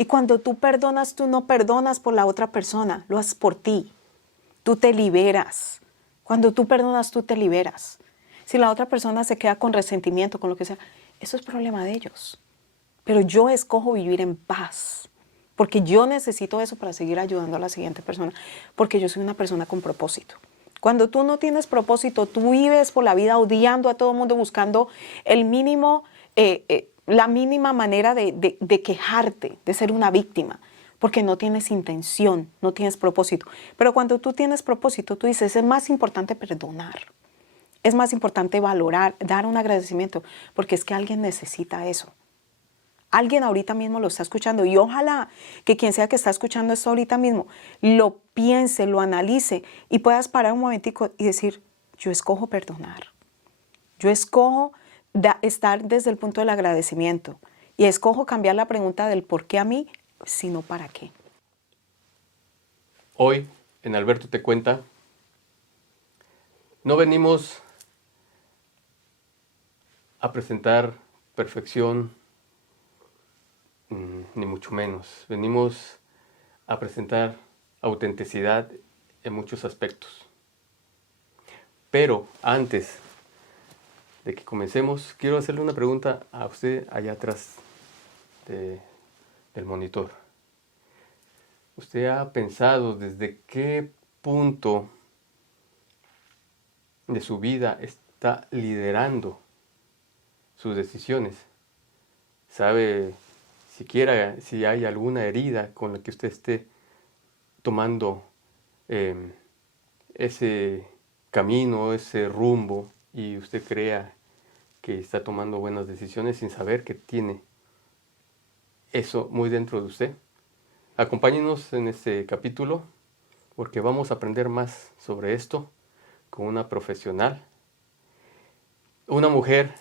Y cuando tú perdonas, tú no perdonas por la otra persona, lo haces por ti. Tú te liberas. Cuando tú perdonas, tú te liberas. Si la otra persona se queda con resentimiento, con lo que sea, eso es problema de ellos. Pero yo escojo vivir en paz, porque yo necesito eso para seguir ayudando a la siguiente persona, porque yo soy una persona con propósito. Cuando tú no tienes propósito, tú vives por la vida odiando a todo el mundo, buscando el mínimo, la mínima manera de quejarte, de ser una víctima, porque no tienes intención, no tienes propósito. Pero cuando tú tienes propósito, tú dices, es más importante perdonar, es más importante valorar, dar un agradecimiento, porque es que alguien necesita eso. Alguien ahorita mismo lo está escuchando y ojalá que quien sea que está escuchando esto ahorita mismo lo piense, lo analice y puedas parar un momentico y decir, yo escojo perdonar. Yo escojo estar desde el punto del agradecimiento y escojo cambiar la pregunta del por qué a mí, sino para qué. Hoy, en Alberto Te Cuenta, no venimos a presentar perfección, ni mucho menos. Venimos a presentar autenticidad en muchos aspectos. Pero antes de que comencemos, quiero hacerle una pregunta a usted allá atrás del monitor. ¿Usted ha pensado desde qué punto de su vida está liderando sus decisiones? ¿Sabe siquiera si hay alguna herida con la que usted esté tomando ese camino, ese rumbo, y usted crea que está tomando buenas decisiones sin saber que tiene eso muy dentro de usted? Acompáñenos en este capítulo porque vamos a aprender más sobre esto con una profesional, una mujer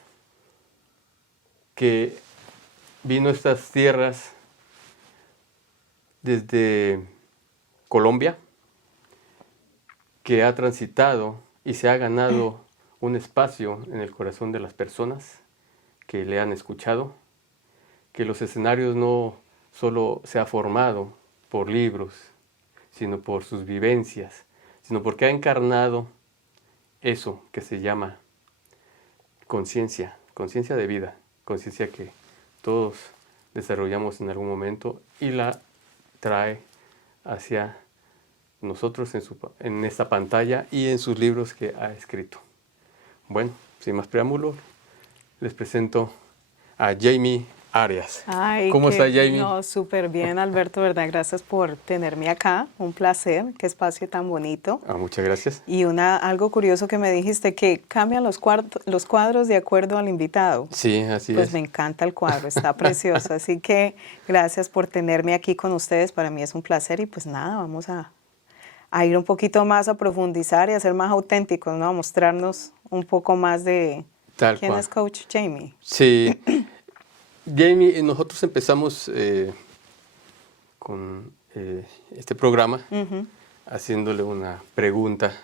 que vino a estas tierras desde Colombia, que ha transitado y se ha ganado un espacio en el corazón de las personas que le han escuchado, que los escenarios no solo se ha formado por libros, sino por sus vivencias, sino porque ha encarnado eso que se llama conciencia, conciencia de vida, conciencia que todos desarrollamos en algún momento y la trae hacia nosotros en esta pantalla y en sus libros que ha escrito. Bueno, sin más preámbulos, les presento a Jamie Arias. Ay, ¿Cómo está, Jamie? No, súper bien, Alberto, ¿verdad? Gracias por tenerme acá. Un placer, qué espacio tan bonito. Muchas gracias. Y algo curioso que me dijiste, que cambian los cuadros de acuerdo al invitado. Sí, así Pues es. me encanta el cuadro, está precioso. Así que gracias por tenerme aquí con ustedes. Para mí es un placer y pues nada, vamos a ir un poquito más a profundizar y a ser más auténticos, ¿no? A mostrarnos un poco más de quién es Coach Jamie. Sí. Jamie, nosotros empezamos con este programa haciéndole una pregunta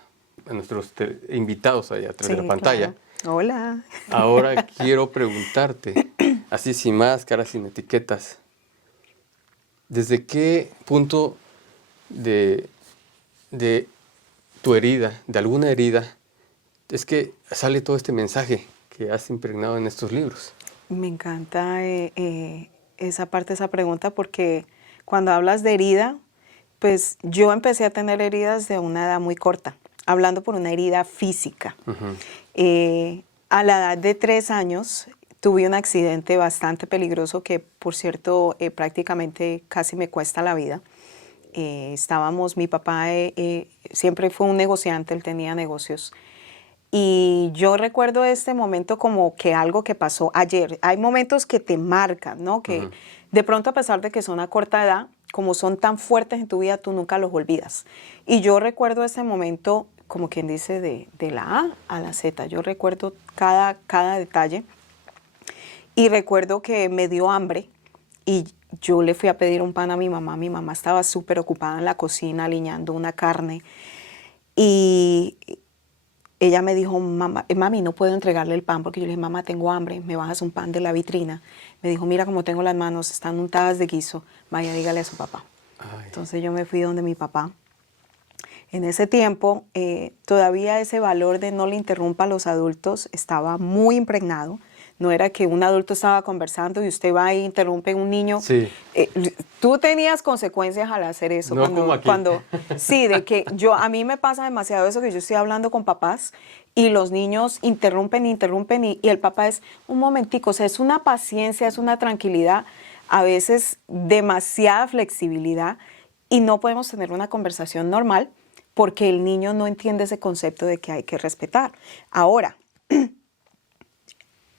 a nuestros invitados allá atrás de la pantalla. Claro. Hola. Ahora quiero preguntarte, así sin máscaras, sin etiquetas, ¿desde qué punto de tu herida, de alguna herida, es que sale todo este mensaje que has impregnado en estos libros? Me encanta esa parte, esa pregunta, porque cuando hablas de herida, pues yo empecé a tener heridas de una edad muy corta, hablando por una herida física. A la edad de 3 años tuve un accidente bastante peligroso que, por cierto, prácticamente casi me cuesta la vida. Mi papá siempre fue un negociante, él tenía negocios. Y yo recuerdo este momento como que algo que pasó ayer. Hay momentos que te marcan, ¿no? Que de pronto, a pesar de que son a corta edad, como son tan fuertes en tu vida, tú nunca los olvidas. Y yo recuerdo ese momento, como quien dice, de la A a la Z. Yo recuerdo cada detalle. Y recuerdo que me dio hambre y yo le fui a pedir un pan a mi mamá. Mi mamá estaba súper ocupada en la cocina aliñando una carne. Y ella me dijo, mamá, mami, no puedo entregarle el pan porque yo le dije, mamá, tengo hambre, me bajas un pan de la vitrina. Me dijo, mira cómo tengo las manos, están untadas de guiso, vaya, dígale a su papá. Ay. Entonces yo me fui donde mi papá. En ese tiempo, todavía ese valor de no le interrumpa a los adultos estaba muy impregnado. No era que un adulto estaba conversando y usted va e interrumpe a un niño. Sí. Tú tenías consecuencias al hacer eso. No como aquí. Sí, de que a mí me pasa demasiado eso que yo estoy hablando con papás y los niños interrumpen y el papá es un momentico. O sea, es una paciencia, es una tranquilidad, a veces demasiada flexibilidad y no podemos tener una conversación normal porque el niño no entiende ese concepto de que hay que respetar. Ahora,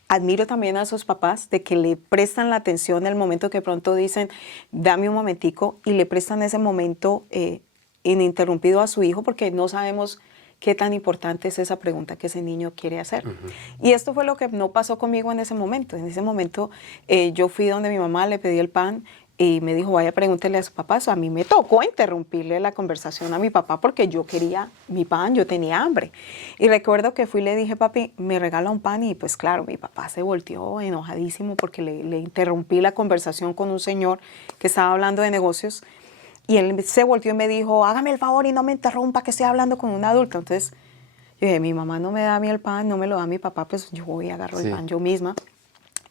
admiro también a esos papás de que le prestan la atención en el momento que pronto dicen, dame un momentico, y le prestan ese momento ininterrumpido a su hijo porque no sabemos qué tan importante es esa pregunta que ese niño quiere hacer. Y esto fue lo que no pasó conmigo en ese momento. En ese momento yo fui donde mi mamá, le pedí el pan y me dijo, vaya, pregúntele a su papá. A mí me tocó interrumpirle la conversación a mi papá porque yo quería mi pan, yo tenía hambre. Y recuerdo que fui y le dije, papi, me regala un pan. Y pues claro, mi papá se volteó enojadísimo porque le interrumpí la conversación con un señor que estaba hablando de negocios. Y él se volteó y me dijo, hágame el favor y no me interrumpa que estoy hablando con un adulto. Entonces yo dije, mi mamá no me da a mí el pan, no me lo da mi papá, pues yo voy y agarro el pan yo misma.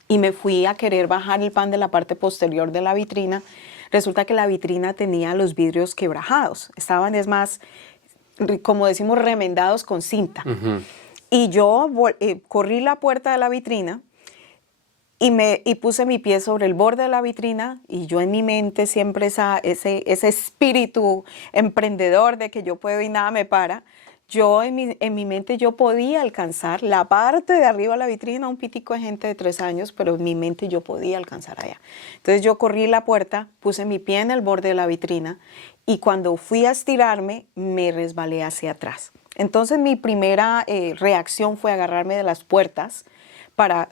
Y me fui a querer bajar el pan de la parte posterior de la vitrina. Resulta que la vitrina tenía los vidrios quebrajados. Estaban, es más, como decimos, remendados con cinta. Y yo corrí la puerta de la vitrina y puse mi pie sobre el borde de la vitrina y yo en mi mente siempre ese espíritu emprendedor de que yo puedo y nada me para. Yo en mi mente yo podía alcanzar la parte de arriba de la vitrina, un pitico de gente de 3 años, pero en mi mente yo podía alcanzar allá. Entonces yo corrí la puerta, puse mi pie en el borde de la vitrina y cuando fui a estirarme me resbalé hacia atrás. Entonces mi primera reacción fue agarrarme de las puertas para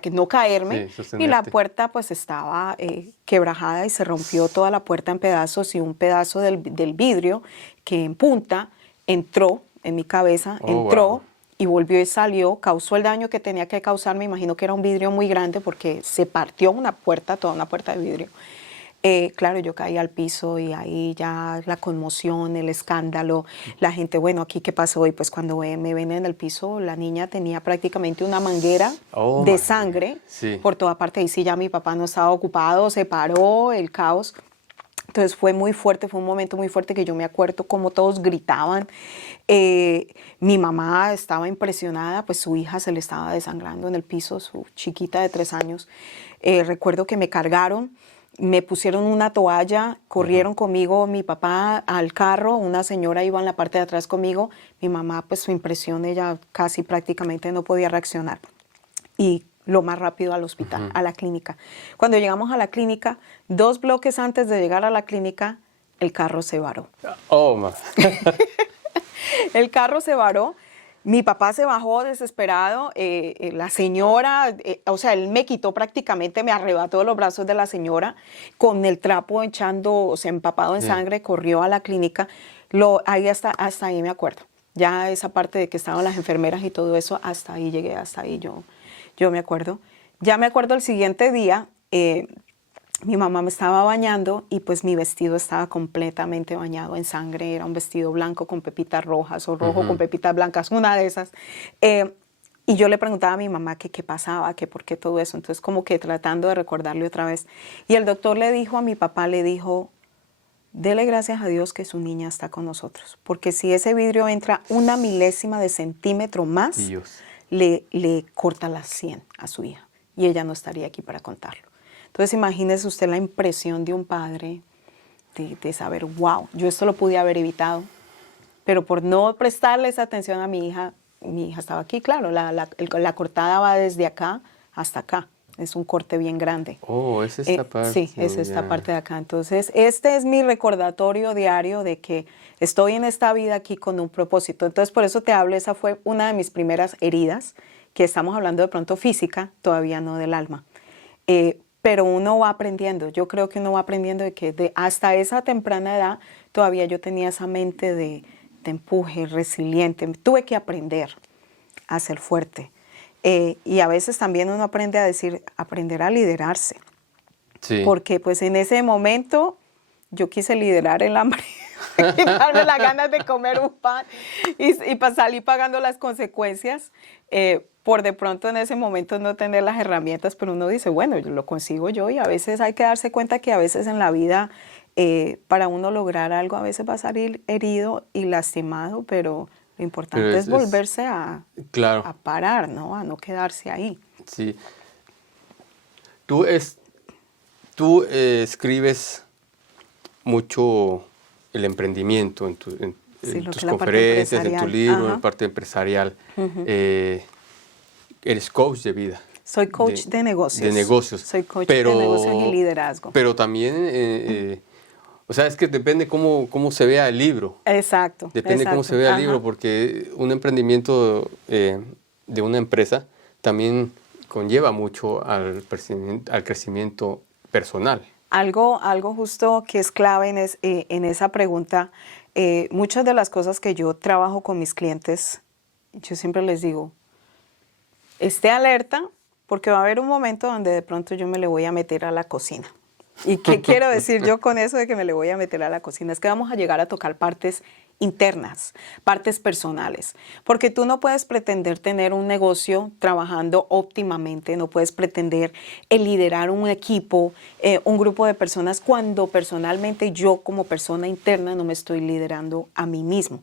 que no caerme, y la puerta pues estaba quebrajada y se rompió toda la puerta en pedazos y un pedazo del vidrio que en punta entró en mi cabeza, entró y volvió y salió, causó el daño que tenía que causar. Me imagino que era un vidrio muy grande porque se partió una puerta, toda una puerta de vidrio. Claro, yo caí al piso y ahí ya la conmoción, el escándalo, la gente, bueno, ¿aquí qué pasó? Y pues cuando me ven en el piso, la niña tenía prácticamente una manguera de sangre por toda parte. Y sí, ya mi papá no estaba ocupado, se paró, el caos. Entonces fue muy fuerte, fue un momento muy fuerte que yo me acuerdo como todos gritaban. Mi mamá estaba impresionada, pues su hija se le estaba desangrando en el piso, su chiquita de 3 años. Recuerdo que me cargaron, me pusieron una toalla, corrieron conmigo, mi papá al carro, una señora iba en la parte de atrás conmigo. Mi mamá, pues su impresión, ella casi prácticamente no podía reaccionar. Y lo más rápido al hospital, a la clínica. Cuando llegamos a la clínica, 2 bloques antes de llegar a la clínica, el carro se varó. El carro se varó. Mi papá se bajó desesperado. La señora, o sea, él me quitó prácticamente, me arrebató de los brazos de la señora con el trapo echando, o sea, empapado en sangre, corrió a la clínica. Ahí hasta ahí me acuerdo. Ya esa parte de que estaban las enfermeras y todo eso, hasta ahí llegué, hasta ahí yo me acuerdo. Ya me acuerdo el siguiente día, mi mamá me estaba bañando y pues mi vestido estaba completamente bañado en sangre. Era un vestido blanco con pepitas rojas o rojo con pepitas blancas, una de esas. Y yo le preguntaba a mi mamá que qué pasaba, que por qué todo eso. Entonces como que tratando de recordarle otra vez. Y el doctor le dijo a mi papá, le dijo, dele gracias a Dios que su niña está con nosotros. Porque si ese vidrio entra 1 milésima de centímetro más, le corta las 100 a su hija y ella no estaría aquí para contarlo. Entonces imagínese usted la impresión de un padre de saber, wow, yo esto lo pude haber evitado, pero por no prestarle esa atención a mi hija estaba aquí, claro, la cortada va desde acá hasta acá. Es un corte bien grande. Oh, es esta parte. Sí, es esta parte de acá. Entonces, este es mi recordatorio diario de que estoy en esta vida aquí con un propósito. Entonces, por eso te hablo, esa fue una de mis primeras heridas, que estamos hablando de pronto física, todavía no del alma. Pero uno va aprendiendo. Yo creo que uno va aprendiendo de que hasta esa temprana edad todavía yo tenía esa mente de te empuje, resiliente. Tuve que aprender a ser fuerte. Y a veces también uno aprende a aprender a liderarse. Sí. Porque pues en ese momento yo quise liderar el hambre, quitarme las ganas de comer un pan y salir pagando las consecuencias por de pronto en ese momento no tener las herramientas, pero uno dice, bueno, lo consigo yo, y a veces hay que darse cuenta que a veces en la vida para uno lograr algo a veces va a salir herido y lastimado, pero lo importante es volverse claro. a parar, ¿no? A no quedarse ahí. Sí. Tú escribes mucho el emprendimiento en tus conferencias, en tu libro, en la parte empresarial. Eres coach de vida. Soy coach de negocios. De negocios. Soy coach de negocios y liderazgo. Pero también, o sea, es que depende cómo se vea el libro. Exacto. Depende cómo se vea el libro, porque un emprendimiento de una empresa también conlleva mucho al crecimiento personal. Algo justo que es clave en esa pregunta, muchas de las cosas que yo trabajo con mis clientes, yo siempre les digo, esté alerta porque va a haber un momento donde de pronto yo me le voy a meter a la cocina. ¿Y qué quiero decir yo con eso de que me le voy a meter a la cocina? Es que vamos a llegar a tocar partes internas, partes personales, porque tú no puedes pretender tener un negocio trabajando óptimamente, no puedes pretender liderar un equipo, un grupo de personas, cuando personalmente yo como persona interna no me estoy liderando a mí mismo.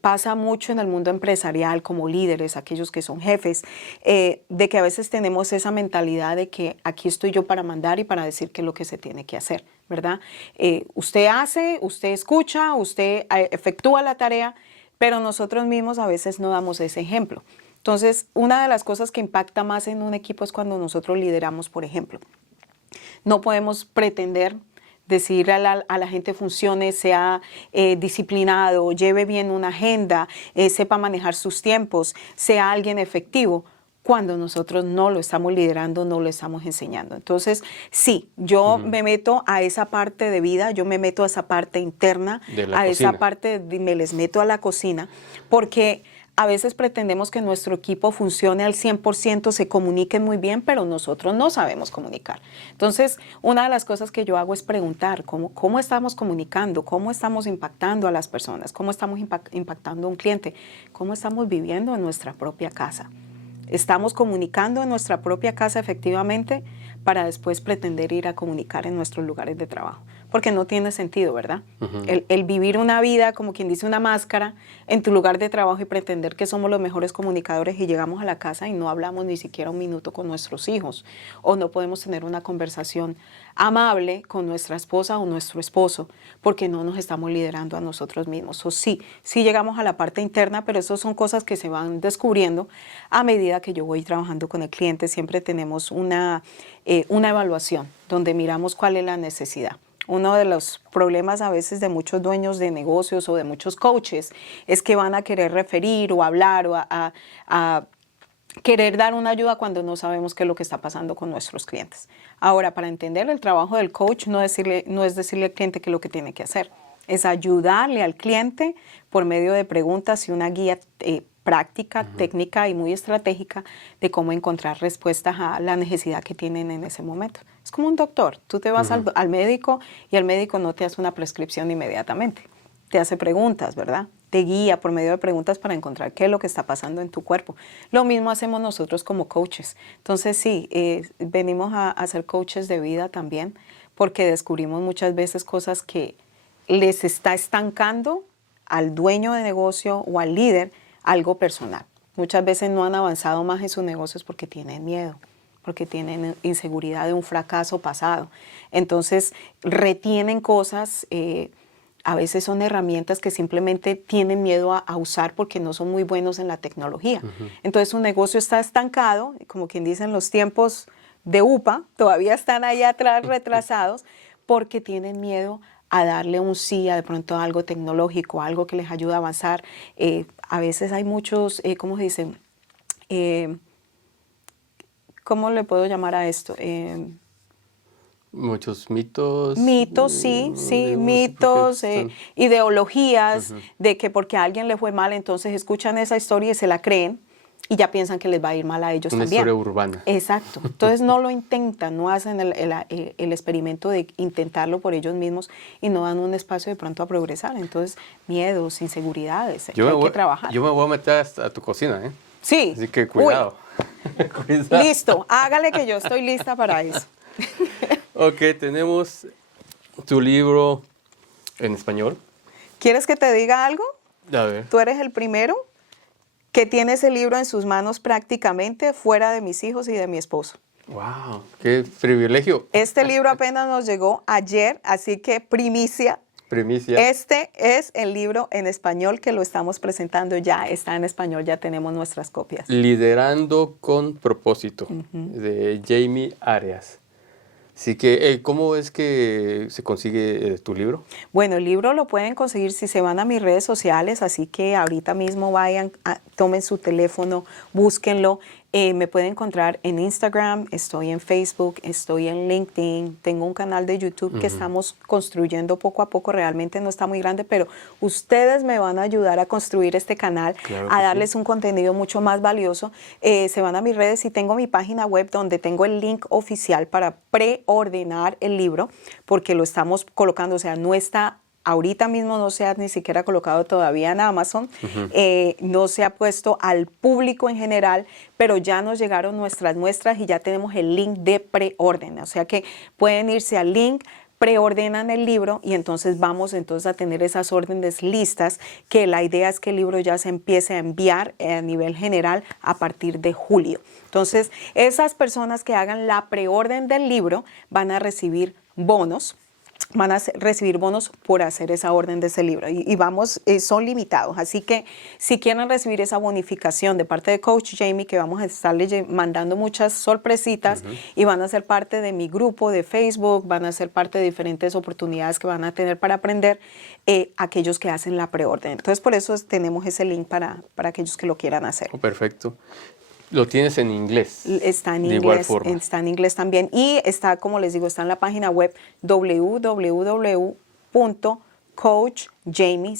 Pasa mucho en el mundo empresarial como líderes, aquellos que son jefes, de que a veces tenemos esa mentalidad de que aquí estoy yo para mandar y para decir qué es lo que se tiene que hacer, ¿verdad? Usted hace, usted escucha, usted efectúa la tarea, pero nosotros mismos a veces no damos ese ejemplo. Entonces, una de las cosas que impacta más en un equipo es cuando nosotros lideramos, por ejemplo. No podemos pretender decir a la gente funcione, sea disciplinado, lleve bien una agenda, sepa manejar sus tiempos, sea alguien efectivo, cuando nosotros no lo estamos liderando, no lo estamos enseñando. Entonces, sí, yo me meto a esa parte de vida, yo me meto a esa parte interna, a esa parte, me les meto a la cocina, porque a veces pretendemos que nuestro equipo funcione al 100%, se comunique muy bien, pero nosotros no sabemos comunicar. Entonces, una de las cosas que yo hago es preguntar cómo estamos comunicando, cómo estamos impactando a las personas, cómo estamos impactando a un cliente, cómo estamos viviendo en nuestra propia casa. Estamos comunicando en nuestra propia casa efectivamente para después pretender ir a comunicar en nuestros lugares de trabajo. Porque no tiene sentido, ¿verdad? El vivir una vida, como quien dice, una máscara en tu lugar de trabajo y pretender que somos los mejores comunicadores y llegamos a la casa y no hablamos ni siquiera un minuto con nuestros hijos, o no podemos tener una conversación amable con nuestra esposa o nuestro esposo porque no nos estamos liderando a nosotros mismos. O sí llegamos a la parte interna, pero eso son cosas que se van descubriendo a medida que yo voy trabajando con el cliente. Siempre tenemos una evaluación donde miramos cuál es la necesidad. Uno de los problemas a veces de muchos dueños de negocios o de muchos coaches es que van a querer referir o hablar o a querer dar una ayuda cuando no sabemos qué es lo que está pasando con nuestros clientes. Ahora, para entender el trabajo del coach no es decirle al cliente qué es lo que tiene que hacer, es ayudarle al cliente por medio de preguntas y una guía práctica, técnica y muy estratégica de cómo encontrar respuestas a la necesidad que tienen en ese momento. Es como un doctor, tú te vas al médico y el médico no te hace una prescripción inmediatamente, te hace preguntas, ¿verdad? Te guía por medio de preguntas para encontrar qué es lo que está pasando en tu cuerpo. Lo mismo hacemos nosotros como coaches. Entonces sí, venimos a ser coaches de vida también porque descubrimos muchas veces cosas que les está estancando al dueño de negocio o al líder algo personal. Muchas veces no han avanzado más en sus negocios porque tienen miedo, porque tienen inseguridad de un fracaso pasado. Entonces retienen cosas, a veces son herramientas que simplemente tienen miedo a usar porque no son muy buenos en la tecnología. Entonces su negocio está estancado, como quien dice en los tiempos de UPA, todavía están ahí atrás retrasados porque tienen miedo a darle un sí a de pronto algo tecnológico, algo que les ayude a avanzar. A veces hay muchos, ¿cómo se dice? ¿Cómo le puedo llamar a esto? Muchos mitos. Mitos, sí, sí, digamos, mitos, porque están- ideologías de que porque a alguien le fue mal, entonces escuchan esa historia y se la creen y ya piensan que les va a ir mal a ellos una también. historia urbana. Exacto. Entonces no lo intentan, no hacen el experimento de intentarlo por ellos mismos y no dan un espacio de pronto a progresar. Entonces, miedos, inseguridades, que hay que trabajar. Yo me voy a meter hasta a tu cocina, ¿eh? Sí. Así que Uy, cuidado. Cuidado. listo, hágale que yo estoy lista para eso. Ok, tenemos tu libro en español. ¿Quieres que te diga algo? A ver. Tú eres el primero que tiene ese libro en sus manos prácticamente fuera de mis hijos y de mi esposo. Wow, qué privilegio. Este libro apenas nos llegó ayer, así que primicia. Primicia. Este es el libro en español que lo estamos presentando ya, está en español, ya tenemos nuestras copias. Liderando con propósito, de Jamie Arias. Así que, ¿cómo es que se consigue tu libro? Bueno, el libro lo pueden conseguir si se van a mis redes sociales, así que ahorita mismo vayan, tomen su teléfono, búsquenlo. Me pueden encontrar en Instagram, estoy en Facebook, estoy en LinkedIn, tengo un canal de YouTube que estamos construyendo poco a poco, realmente no está muy grande, pero ustedes me van a ayudar a construir este canal, Claro a que darles sí. un contenido mucho más valioso. Se van a mis redes y tengo mi página web donde tengo el link oficial para preordenar el libro, porque lo estamos colocando, o sea, no está... Ahorita mismo no se ha ni siquiera colocado todavía en Amazon, no se ha puesto al público en general, pero ya nos llegaron nuestras muestras y ya tenemos el link de preorden. O sea que pueden irse al link, preordenan el libro y entonces vamos entonces a tener esas órdenes listas, que la idea es que el libro ya se empiece a enviar a nivel general a partir de julio. Entonces, esas personas que hagan la preorden del libro van a recibir bonos. Van a recibir bonos por hacer esa orden de ese libro y vamos, son limitados, así que si quieren recibir esa bonificación de parte de Coach Jamie, que vamos a estarle mandando muchas sorpresitas y van a ser parte de mi grupo de Facebook, van a ser parte de diferentes oportunidades que van a tener para aprender, aquellos que hacen la preorden. Entonces por eso tenemos ese link para aquellos que lo quieran hacer. Oh, perfecto. Lo tienes en inglés. Está en de inglés, igual forma. está en inglés también y está, como les digo, está en la página web www.coachjamie,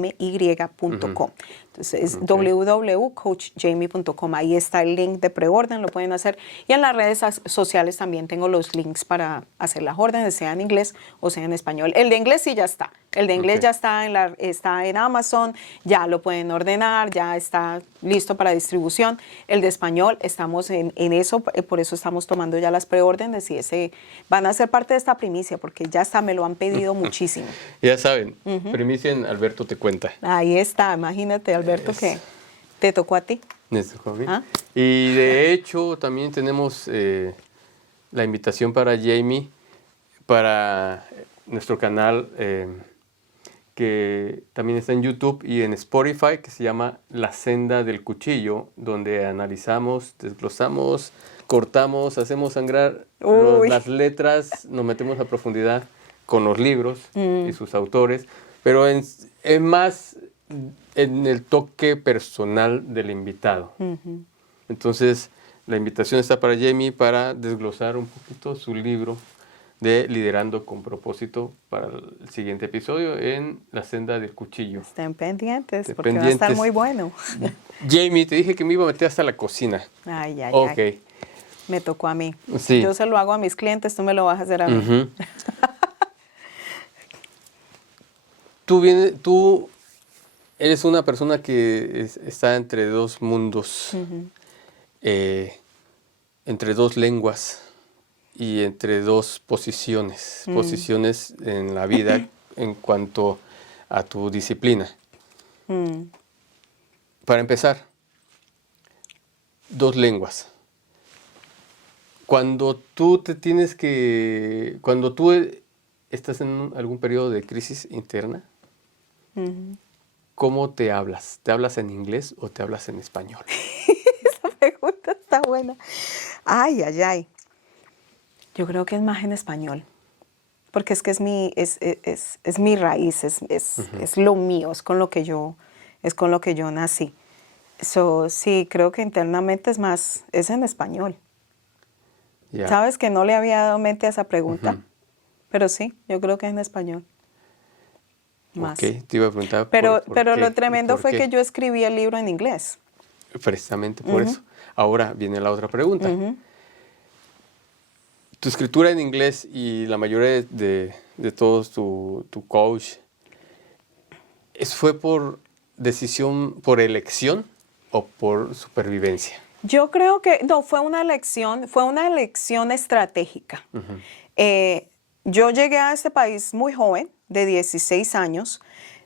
COACHJEIMY.com. Entonces es www.coachjamie.com. Ahí está el link de preorden, lo pueden hacer. Y en las redes sociales también tengo los links para hacer las órdenes, sea en inglés o sea en español. El de inglés sí ya está. El de inglés ya está en Amazon, ya lo pueden ordenar, ya está listo para distribución. El de español estamos en eso, por eso estamos tomando ya las preórdenes y ese van a ser parte de esta primicia porque ya está, me lo han pedido muchísimo. Ya saben, primicia en Alberto Te Cuenta. Ahí está, imagínate, Alberto, que te tocó a ti. Nuestro hobby. ¿Ah? Y de hecho también tenemos la invitación para Jamie, para nuestro canal que también está en YouTube y en Spotify, que se llama La Senda del Cuchillo, donde analizamos, desglosamos, cortamos, hacemos sangrar las letras, nos metemos a profundidad con los libros y sus autores, pero es más en el toque personal del invitado. Entonces, la invitación está para Jamie para desglosar un poquito su libro de Liderando con Propósito para el siguiente episodio en La Senda del Cuchillo. Estén pendientes, porque va a estar muy bueno. Jamie, te dije que me iba a meter hasta la cocina. Ay, ay, Ok. ay. Me tocó a mí. Sí. Yo se lo hago a mis clientes, tú me lo vas a hacer a mí. Tú eres una persona que está entre dos mundos, entre dos lenguas y entre dos posiciones, posiciones en la vida en cuanto a tu disciplina. Para empezar, dos lenguas. Cuando tú estás en algún periodo de crisis interna, ¿cómo te hablas? ¿Te hablas en inglés o te hablas en español? Esa pregunta está buena. Ay, ay, ay. Yo creo que es más en español, porque es que es mi raíz, es lo mío, es con lo que yo nací. Sí, creo que internamente es en español. Ya. Sabes que no le había dado mente a esa pregunta, pero sí, yo creo que es en español. Más. Ok, te iba a preguntar Pero por qué, lo tremendo por fue qué. que yo escribí el libro en inglés. Precisamente por eso. Ahora viene la otra pregunta. Tu escritura en inglés y la mayoría de todos tu coach, ¿fue por decisión, por elección o por supervivencia? Yo creo que, no, fue una elección estratégica. Yo llegué a este país muy joven, de 16 años,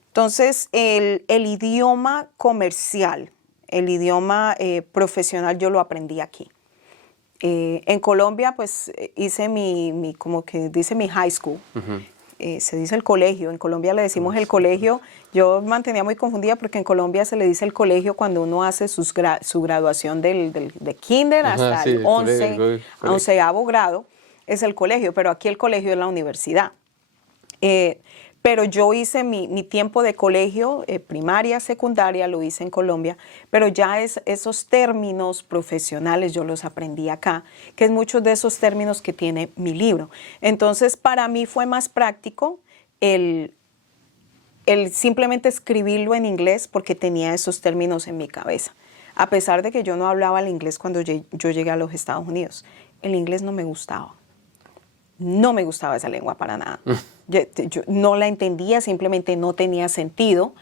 entonces el idioma comercial, el idioma profesional, yo lo aprendí aquí. En Colombia, pues hice como que dice mi high school. Se dice el colegio, en Colombia le decimos el colegio. Yo mantenía muy confundida porque en Colombia se le dice el colegio cuando uno hace su graduación de kinder Ajá, hasta sí, el el colegio. 11º grado, es el colegio, pero aquí el colegio es la universidad. Pero yo hice mi tiempo de colegio, primaria, secundaria, lo hice en Colombia, pero ya esos términos profesionales yo los aprendí acá, que es muchos de esos términos que tiene mi libro. Entonces, para mí fue más práctico el simplemente escribirlo en inglés porque tenía esos términos en mi cabeza. A pesar de que yo no hablaba el inglés cuando yo llegué a los Estados Unidos, el inglés no me gustaba. No me gustaba esa lengua para nada. Yo no la entendía, simplemente no tenía sentido.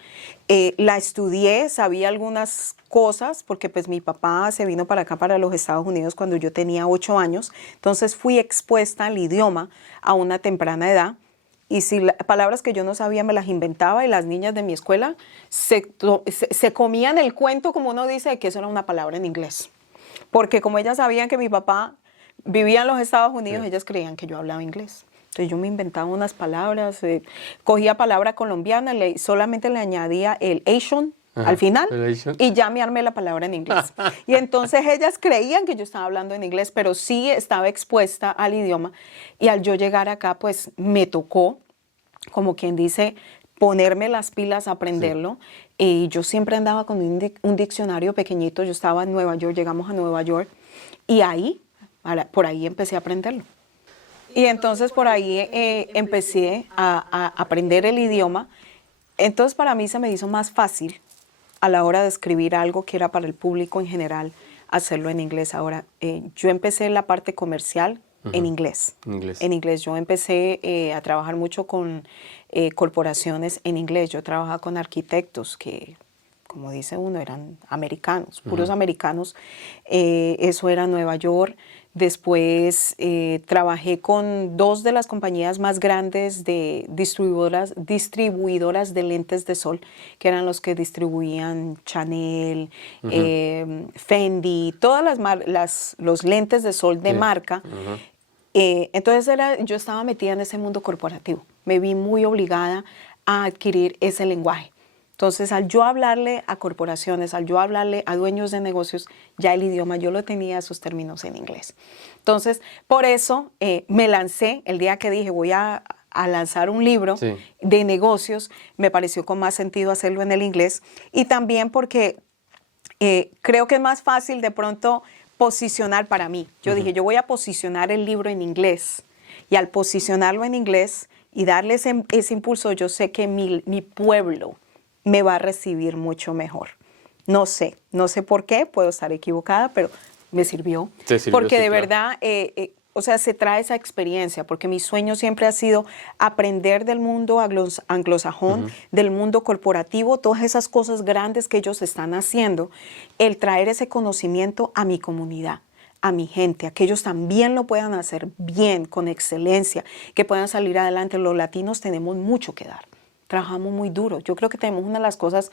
La estudié, sabía algunas cosas, porque pues mi papá se vino para acá, para los Estados Unidos, cuando yo tenía 8 años. Entonces fui expuesta al idioma a una temprana edad. Y si palabras que yo no sabía me las inventaba y las niñas de mi escuela se comían el cuento, como uno dice, de que eso era una palabra en inglés. Porque como ellas sabían que mi papá vivía en los Estados Unidos, ellas creían que yo hablaba inglés. Entonces yo me inventaba unas palabras, cogía palabra colombiana, solamente le añadía el Asian al final y ya me armé la palabra en inglés. Y entonces ellas creían que yo estaba hablando en inglés, pero sí estaba expuesta al idioma. Y al yo llegar acá, pues me tocó, como quien dice, ponerme las pilas a aprenderlo. Y yo siempre andaba con un diccionario pequeñito. Yo estaba en Nueva York, llegamos a Nueva York y por ahí empecé a aprenderlo. Y entonces por ahí empecé a aprender el idioma. Entonces para mí se me hizo más fácil a la hora de escribir algo que era para el público en general, hacerlo en inglés. Ahora, yo empecé la parte comercial en inglés. En inglés. Yo empecé a trabajar mucho con corporaciones en inglés. Yo trabajaba con arquitectos que, como dice uno, eran americanos, puros americanos. Eso era Nueva York. Después trabajé con 2 de las compañías más grandes de distribuidoras de lentes de sol, que eran los que distribuían Chanel, Fendi, todas los lentes de sol de marca. Entonces yo estaba metida en ese mundo corporativo. Me vi muy obligada a adquirir ese lenguaje. Entonces, al yo hablarle a corporaciones, al yo hablarle a dueños de negocios, ya el idioma yo lo tenía esos términos en inglés. Entonces, por eso me lancé el día que dije voy a lanzar un libro de negocios. Me pareció con más sentido hacerlo en el inglés y también porque creo que es más fácil de pronto posicionar para mí. Yo dije, yo voy a posicionar el libro en inglés y al posicionarlo en inglés y darle ese impulso, yo sé que mi pueblo me va a recibir mucho mejor. No sé por qué, puedo estar equivocada, pero me sirvió. Porque de verdad, o sea, se trae esa experiencia, porque mi sueño siempre ha sido aprender del mundo anglosajón, del mundo corporativo, todas esas cosas grandes que ellos están haciendo, el traer ese conocimiento a mi comunidad, a mi gente, a que ellos también lo puedan hacer bien, con excelencia, que puedan salir adelante. Los latinos tenemos mucho que dar. Trabajamos muy duro. Yo creo que tenemos una de las cosas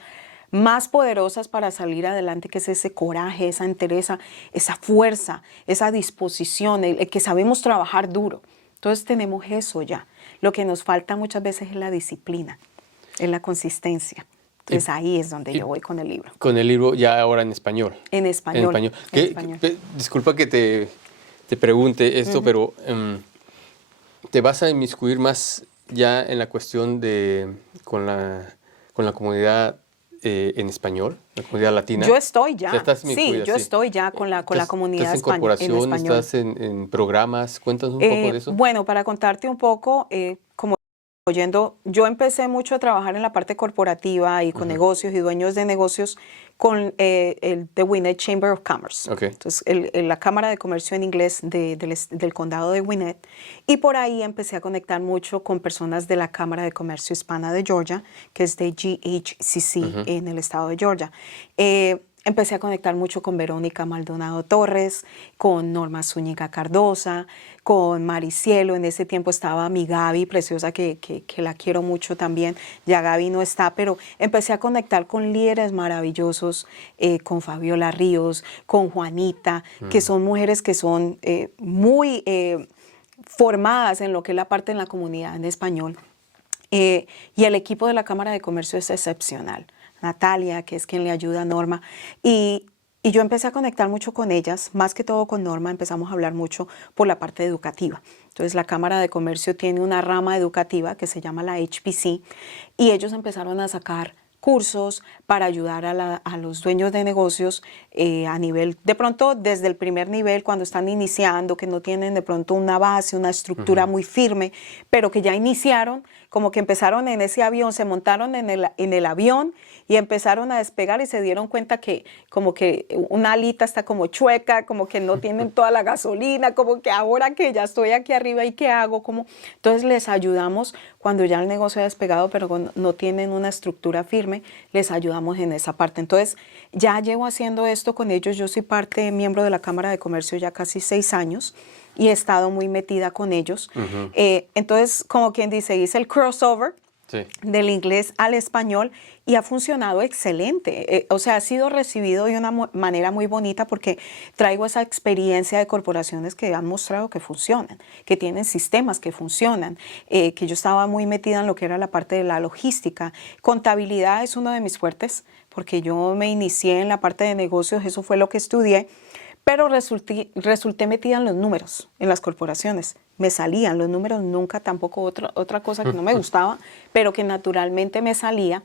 más poderosas para salir adelante, que es ese coraje, esa entereza, esa fuerza, esa disposición, el que sabemos trabajar duro. Entonces tenemos eso ya. Lo que nos falta muchas veces es la disciplina, es la consistencia. Entonces ahí es donde yo voy con el libro. Con el libro ya ahora en español. En español. En español. Disculpa que te pregunte esto, pero ¿te vas a inmiscuir más ya en la cuestión con la comunidad en español, la comunidad latina? Yo estoy ya. Estás Sí, yo estoy ya con la comunidad ¿Estás en en español. ¿Estás en programas? Cuéntanos un poco de eso. Bueno, para contarte un poco, como oyendo, yo empecé mucho a trabajar en la parte corporativa y con negocios y dueños de negocios con el The Gwinnett Chamber of Commerce. Okay. Entonces, la Cámara de Comercio en inglés del condado de Gwinnett. Y por ahí empecé a conectar mucho con personas de la Cámara de Comercio Hispana de Georgia, que es de GHCC en el estado de Georgia. Empecé a conectar mucho con Verónica Maldonado Torres, con Norma Zúñiga Cardosa, con Maricielo. En ese tiempo estaba mi Gaby, preciosa, que la quiero mucho también. Ya Gaby no está, pero empecé a conectar con líderes maravillosos, con Fabiola Ríos, con Juanita, que son mujeres que son muy formadas en lo que es la parte de la comunidad en español. Y el equipo de la Cámara de Comercio es excepcional. Natalia, que es quien le ayuda a Norma, y yo empecé a conectar mucho con ellas, más que todo con Norma, empezamos a hablar mucho por la parte educativa. Entonces la Cámara de Comercio tiene una rama educativa que se llama la HPC y ellos empezaron a sacar cursos para ayudar a los dueños de negocios a nivel, de pronto desde el primer nivel, cuando están iniciando, que no tienen de pronto una base, una estructura muy firme, pero que ya iniciaron, como que empezaron en ese avión, se montaron en el avión y empezaron a despegar y se dieron cuenta que como que una alita está como chueca, como que no tienen toda la gasolina, como que ahora que ya estoy aquí arriba, ¿y qué hago? Entonces les ayudamos cuando ya el negocio ha despegado, pero no tienen una estructura firme, les ayudamos en esa parte. Entonces ya llevo haciendo esto con ellos, yo soy miembro de la Cámara de Comercio ya casi 6 años y he estado muy metida con ellos. Entonces, como quien dice, hice el crossover del inglés al español y ha funcionado excelente. O sea, ha sido recibido de una manera muy bonita porque traigo esa experiencia de corporaciones que han mostrado que funcionan, que tienen sistemas que funcionan, que yo estaba muy metida en lo que era la parte de la logística. Contabilidad es uno de mis fuertes porque yo me inicié en la parte de negocios, eso fue lo que estudié. Pero resulté metida en los números, en las corporaciones. Me salían los números, nunca tampoco otra cosa que no me gustaba, pero que naturalmente me salía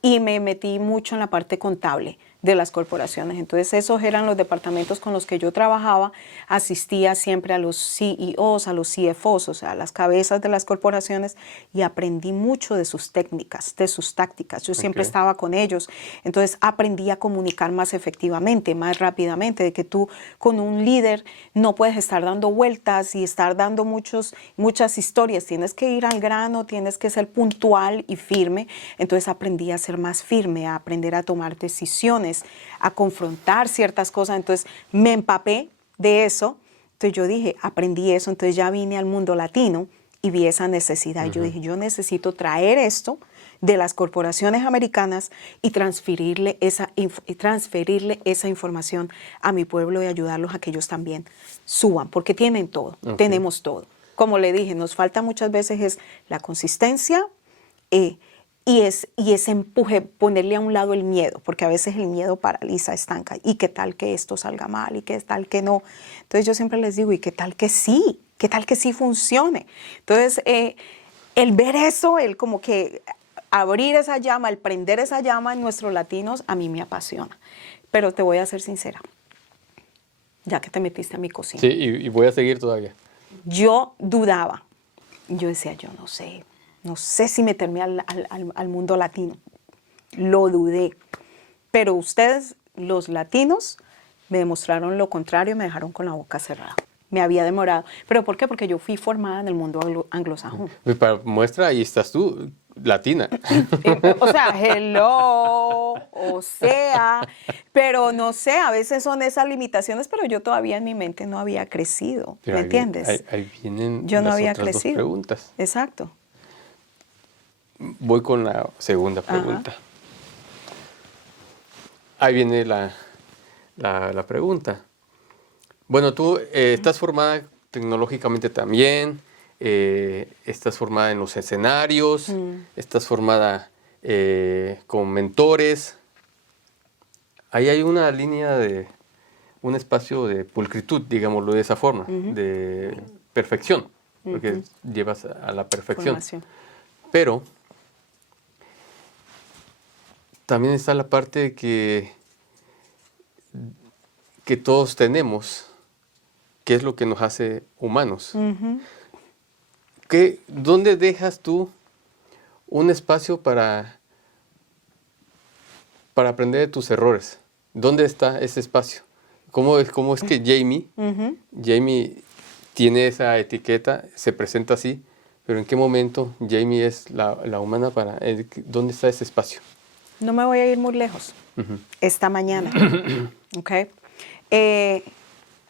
y me metí mucho en la parte contable de las corporaciones. Entonces esos eran los departamentos con los que yo trabajaba, asistía siempre a los CEOs, a los CFOs, o sea, a las cabezas de las corporaciones y aprendí mucho de sus técnicas, de sus tácticas. Yo siempre estaba con ellos, entonces aprendí a comunicar más efectivamente, más rápidamente, de que tú con un líder no puedes estar dando vueltas y estar dando muchas historias, tienes que ir al grano, tienes que ser puntual y firme. Entonces aprendí a ser más firme, a aprender a tomar decisiones, a confrontar ciertas cosas. Entonces me empapé de eso. Entonces yo dije, aprendí eso. Entonces ya vine al mundo latino y vi esa necesidad. Yo dije, yo necesito traer esto de las corporaciones americanas y transferirle esa información a mi pueblo y ayudarlos a que ellos también suban, porque tienen todo, tenemos todo. Como le dije, nos falta muchas veces es la consistencia y ese empuje, ponerle a un lado el miedo, porque a veces el miedo paraliza, estanca. ¿Y qué tal que esto salga mal? ¿Y qué tal que no? Entonces yo siempre les digo, ¿y qué tal que sí? ¿Qué tal que sí funcione? Entonces, el ver eso, el como que abrir esa llama, el prender esa llama en nuestros latinos, a mí me apasiona. Pero te voy a ser sincera, ya que te metiste a mi cocina. Sí, y voy a seguir todavía. Yo dudaba. Yo decía, yo no sé si meterme al mundo latino. Lo dudé. Pero ustedes, los latinos, me demostraron lo contrario y me dejaron con la boca cerrada. Me había demorado. ¿Pero por qué? Porque yo fui formada en el mundo anglosajón. Pues para muestra, ahí estás tú, latina. O sea, hello, o sea, pero no sé, a veces son esas limitaciones, pero yo todavía en mi mente no había crecido, Pero ¿me entiendes? Ahí vienen yo no las había otras crecido. dos preguntas. Exacto. Voy con la segunda pregunta. Ahí viene la pregunta. Bueno, tú estás formada tecnológicamente también, estás formada en los escenarios, estás formada con mentores. Ahí hay una línea un espacio de pulcritud, digámoslo de esa forma, de perfección, porque llevas a la perfección. Formación. Pero también está la parte que todos tenemos, que es lo que nos hace humanos. ¿Dónde dejas tú un espacio para aprender de tus errores? ¿Dónde está ese espacio? ¿Cómo es que Jamie tiene esa etiqueta, se presenta así, pero en qué momento Jamie es la humana ¿dónde está ese espacio? No me voy a ir muy lejos. Esta mañana, ¿ok?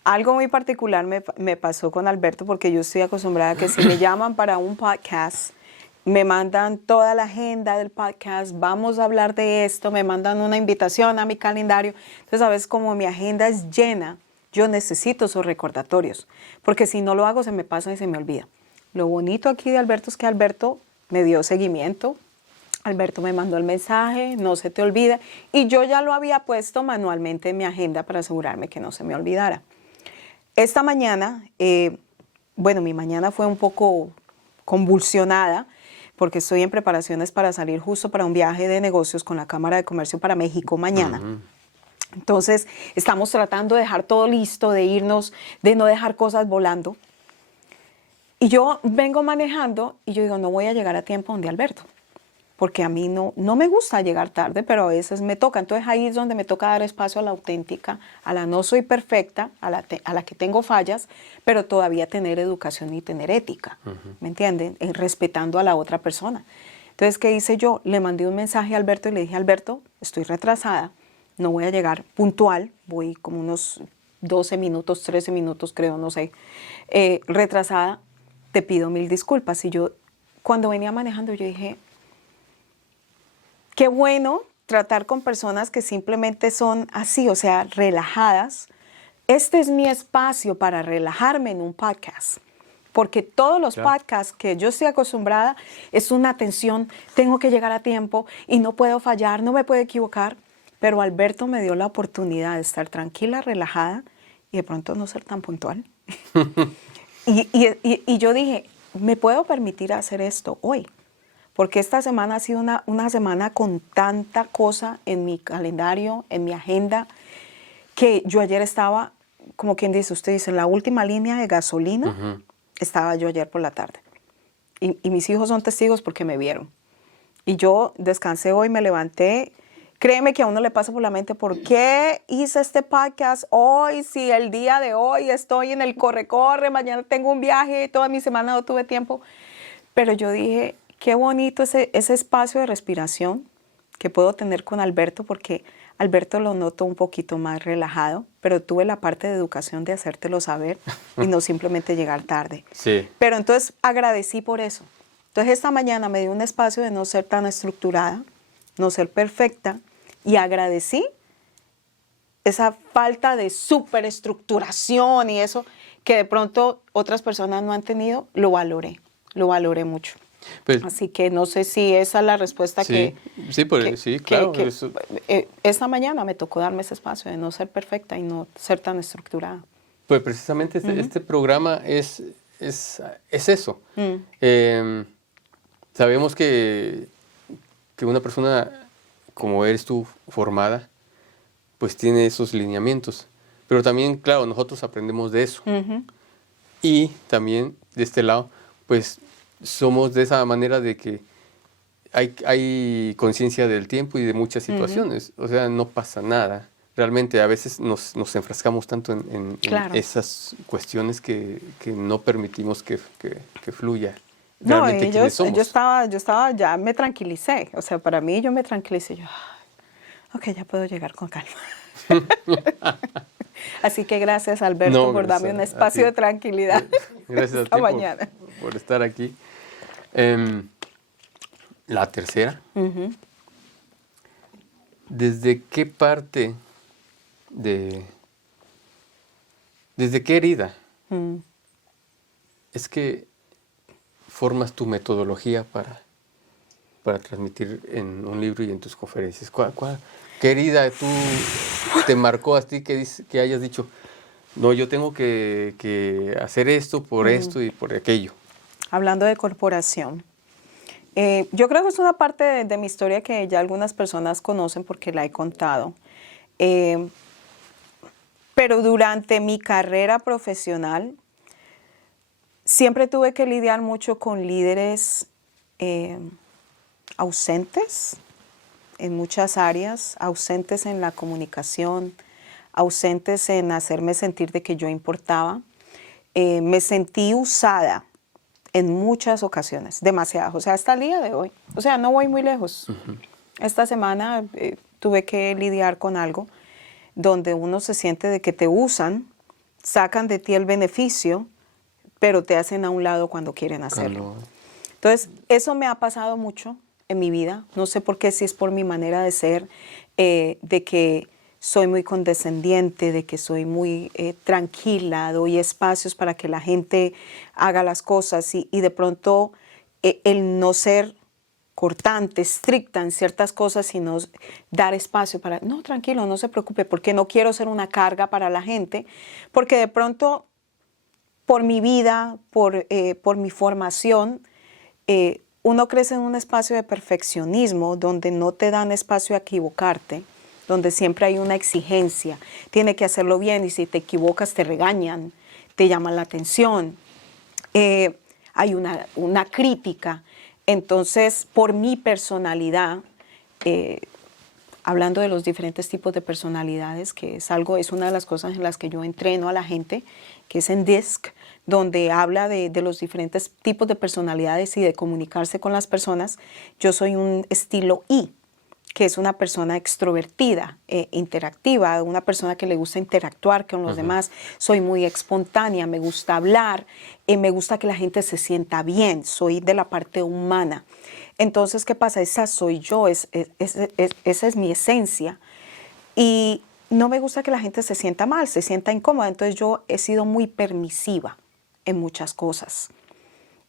Algo muy particular me pasó con Alberto, porque yo estoy acostumbrada a que si me llaman para un podcast, me mandan toda la agenda del podcast, vamos a hablar de esto, me mandan una invitación a mi calendario. Entonces, sabes, como mi agenda es llena, yo necesito esos recordatorios, porque si no lo hago se me pasa y se me olvida. Lo bonito aquí de Alberto es que Alberto me dio seguimiento, Alberto me mandó el mensaje, no se te olvida, y yo ya lo había puesto manualmente en mi agenda para asegurarme que no se me olvidara. Esta mañana, mi mañana fue un poco convulsionada, porque estoy en preparaciones para salir justo para un viaje de negocios con la Cámara de Comercio para México mañana. Entonces, estamos tratando de dejar todo listo, de irnos, de no dejar cosas volando. Y yo vengo manejando y yo digo, no voy a llegar a tiempo donde Alberto, porque a mí no me gusta llegar tarde, pero a veces me toca. Entonces, ahí es donde me toca dar espacio a la auténtica, a la no soy perfecta, a la que tengo fallas, pero todavía tener educación y tener ética, ¿me entienden? Respetando a la otra persona. Entonces, ¿qué hice yo? Le mandé un mensaje a Alberto y le dije, Alberto, estoy retrasada, no voy a llegar puntual, voy como unos 12 minutos, 13 minutos creo, no sé, retrasada, te pido 1000 disculpas. Y yo, cuando venía manejando, yo dije, qué bueno tratar con personas que simplemente son así, o sea, relajadas. Este es mi espacio para relajarme en un podcast, porque todos los podcasts que yo estoy acostumbrada es una atención, tengo que llegar a tiempo y no puedo fallar, no me puedo equivocar. Pero Alberto me dio la oportunidad de estar tranquila, relajada y de pronto no ser tan puntual. y yo dije, ¿me puedo permitir hacer esto hoy? Porque esta semana ha sido una semana con tanta cosa en mi calendario, en mi agenda, que yo ayer estaba, como quien dice, usted dice, en la última línea de gasolina, estaba yo ayer por la tarde. Y mis hijos son testigos porque me vieron. Y yo descansé hoy, me levanté. Créeme que a uno le pasa por la mente, ¿por qué hice este podcast hoy? Si el día de hoy estoy en el corre-corre, mañana tengo un viaje, toda mi semana no tuve tiempo. Pero yo dije, qué bonito ese espacio de respiración que puedo tener con Alberto, porque Alberto lo noto un poquito más relajado, pero tuve la parte de educación de hacértelo saber y no simplemente llegar tarde. Sí. Pero entonces agradecí por eso. Entonces esta mañana me dio un espacio de no ser tan estructurada, no ser perfecta, y agradecí esa falta de superestructuración y eso que de pronto otras personas no han tenido, lo valoré mucho. Pues, así que no sé si esa es la respuesta sí, claro. Esta mañana me tocó darme ese espacio de no ser perfecta y no ser tan estructurada. Pues precisamente este programa es eso. Sabemos que una persona como eres tú formada, pues tiene esos lineamientos. Pero también, claro, nosotros aprendemos de eso. Y también, de este lado, pues somos de esa manera de que hay conciencia del tiempo y de muchas situaciones. O sea, no pasa nada. Realmente a veces nos enfrascamos tanto en esas cuestiones que no permitimos que fluya. No, yo estaba, ya me tranquilicé. O sea, para mí yo me tranquilicé. Yo, ok, ya puedo llegar con calma. Así que gracias, Alberto, por darme un espacio de tranquilidad. Gracias esta a ti mañana. por estar aquí. La tercera. ¿Desde qué parte desde qué herida es que formas tu metodología para transmitir en un libro y en tus conferencias? ¿Qué herida tú te marcó a ti que hayas dicho, no, yo tengo que hacer esto por esto y por aquello? Hablando de corporación, Yo creo que es una parte de mi historia que ya algunas personas conocen porque la he contado. Pero durante mi carrera profesional siempre tuve que lidiar mucho con líderes ausentes en muchas áreas, ausentes en la comunicación, ausentes en hacerme sentir de que yo importaba. Me sentí usada en muchas ocasiones, demasiadas, o sea, hasta el día de hoy. O sea, no voy muy lejos. Esta semana tuve que lidiar con algo donde uno se siente de que te usan, sacan de ti el beneficio, pero te hacen a un lado cuando quieren hacerlo. Entonces, eso me ha pasado mucho en mi vida. No sé por qué, si es por mi manera de ser, de que soy muy condescendiente, de que soy muy tranquila, doy espacios para que la gente haga las cosas y de pronto el no ser cortante, estricta en ciertas cosas, sino dar espacio para, no, tranquilo, no se preocupe, porque no quiero ser una carga para la gente, porque de pronto por mi vida, por mi formación, uno crece en un espacio de perfeccionismo donde no te dan espacio a equivocarte, donde siempre hay una exigencia, tiene que hacerlo bien y si te equivocas te regañan, te llaman la atención, hay una crítica. Entonces, por mi personalidad, hablando de los diferentes tipos de personalidades, que es una de las cosas en las que yo entreno a la gente, que es en DISC, donde habla de los diferentes tipos de personalidades y de comunicarse con las personas. Yo soy un estilo I, que es una persona extrovertida, interactiva, una persona que le gusta interactuar con los demás. Soy muy espontánea, me gusta hablar, me gusta que la gente se sienta bien, soy de la parte humana. Entonces, ¿qué pasa? Esa soy yo, esa es mi esencia. Y no me gusta que la gente se sienta mal, se sienta incómoda. Entonces, yo he sido muy permisiva en muchas cosas.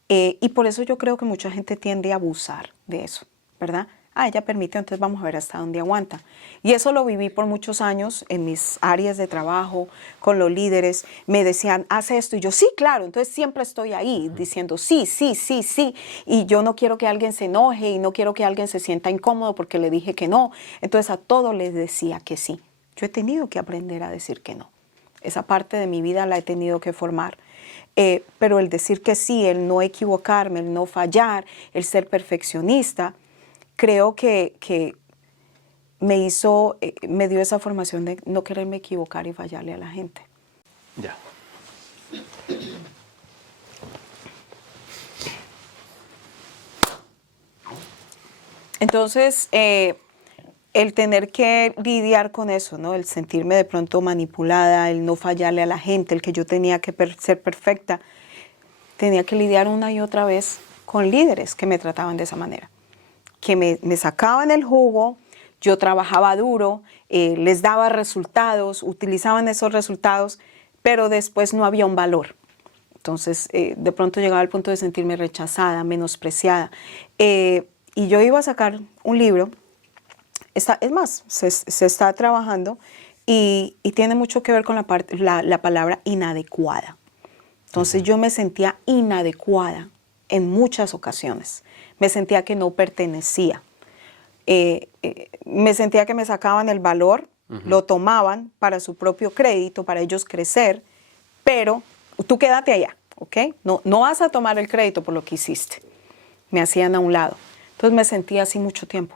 Y por eso yo creo que mucha gente tiende a abusar de eso, ¿verdad? Ella permite, entonces vamos a ver hasta dónde aguanta. Y eso lo viví por muchos años en mis áreas de trabajo, con los líderes. Me decían, haz esto. Y yo, sí, claro. Entonces siempre estoy ahí diciendo, sí, sí, sí, sí. Y yo no quiero que alguien se enoje y no quiero que alguien se sienta incómodo porque le dije que no. Entonces a todo les decía que sí. Yo he tenido que aprender a decir que no. Esa parte de mi vida la he tenido que formar. Pero el decir que sí, el no equivocarme, el no fallar, el ser perfeccionista, creo que me dio esa formación de no quererme equivocar y fallarle a la gente. Ya. Entonces, el tener que lidiar con eso, ¿no? El sentirme de pronto manipulada, el no fallarle a la gente, el que yo tenía que ser perfecta, tenía que lidiar una y otra vez con líderes que me trataban de esa manera, que me sacaban el jugo, yo trabajaba duro, les daba resultados, utilizaban esos resultados, pero después no había un valor. Entonces, de pronto llegaba al punto de sentirme rechazada, menospreciada. Y yo iba a sacar un libro, es más, se está trabajando y tiene mucho que ver con la palabra inadecuada. Entonces, yo me sentía inadecuada en muchas ocasiones. Me sentía que no pertenecía. Me sentía que me sacaban el valor, lo tomaban para su propio crédito, para ellos crecer, pero tú quédate allá, ¿ok? No vas a tomar el crédito por lo que hiciste. Me hacían a un lado. Entonces me sentía así mucho tiempo.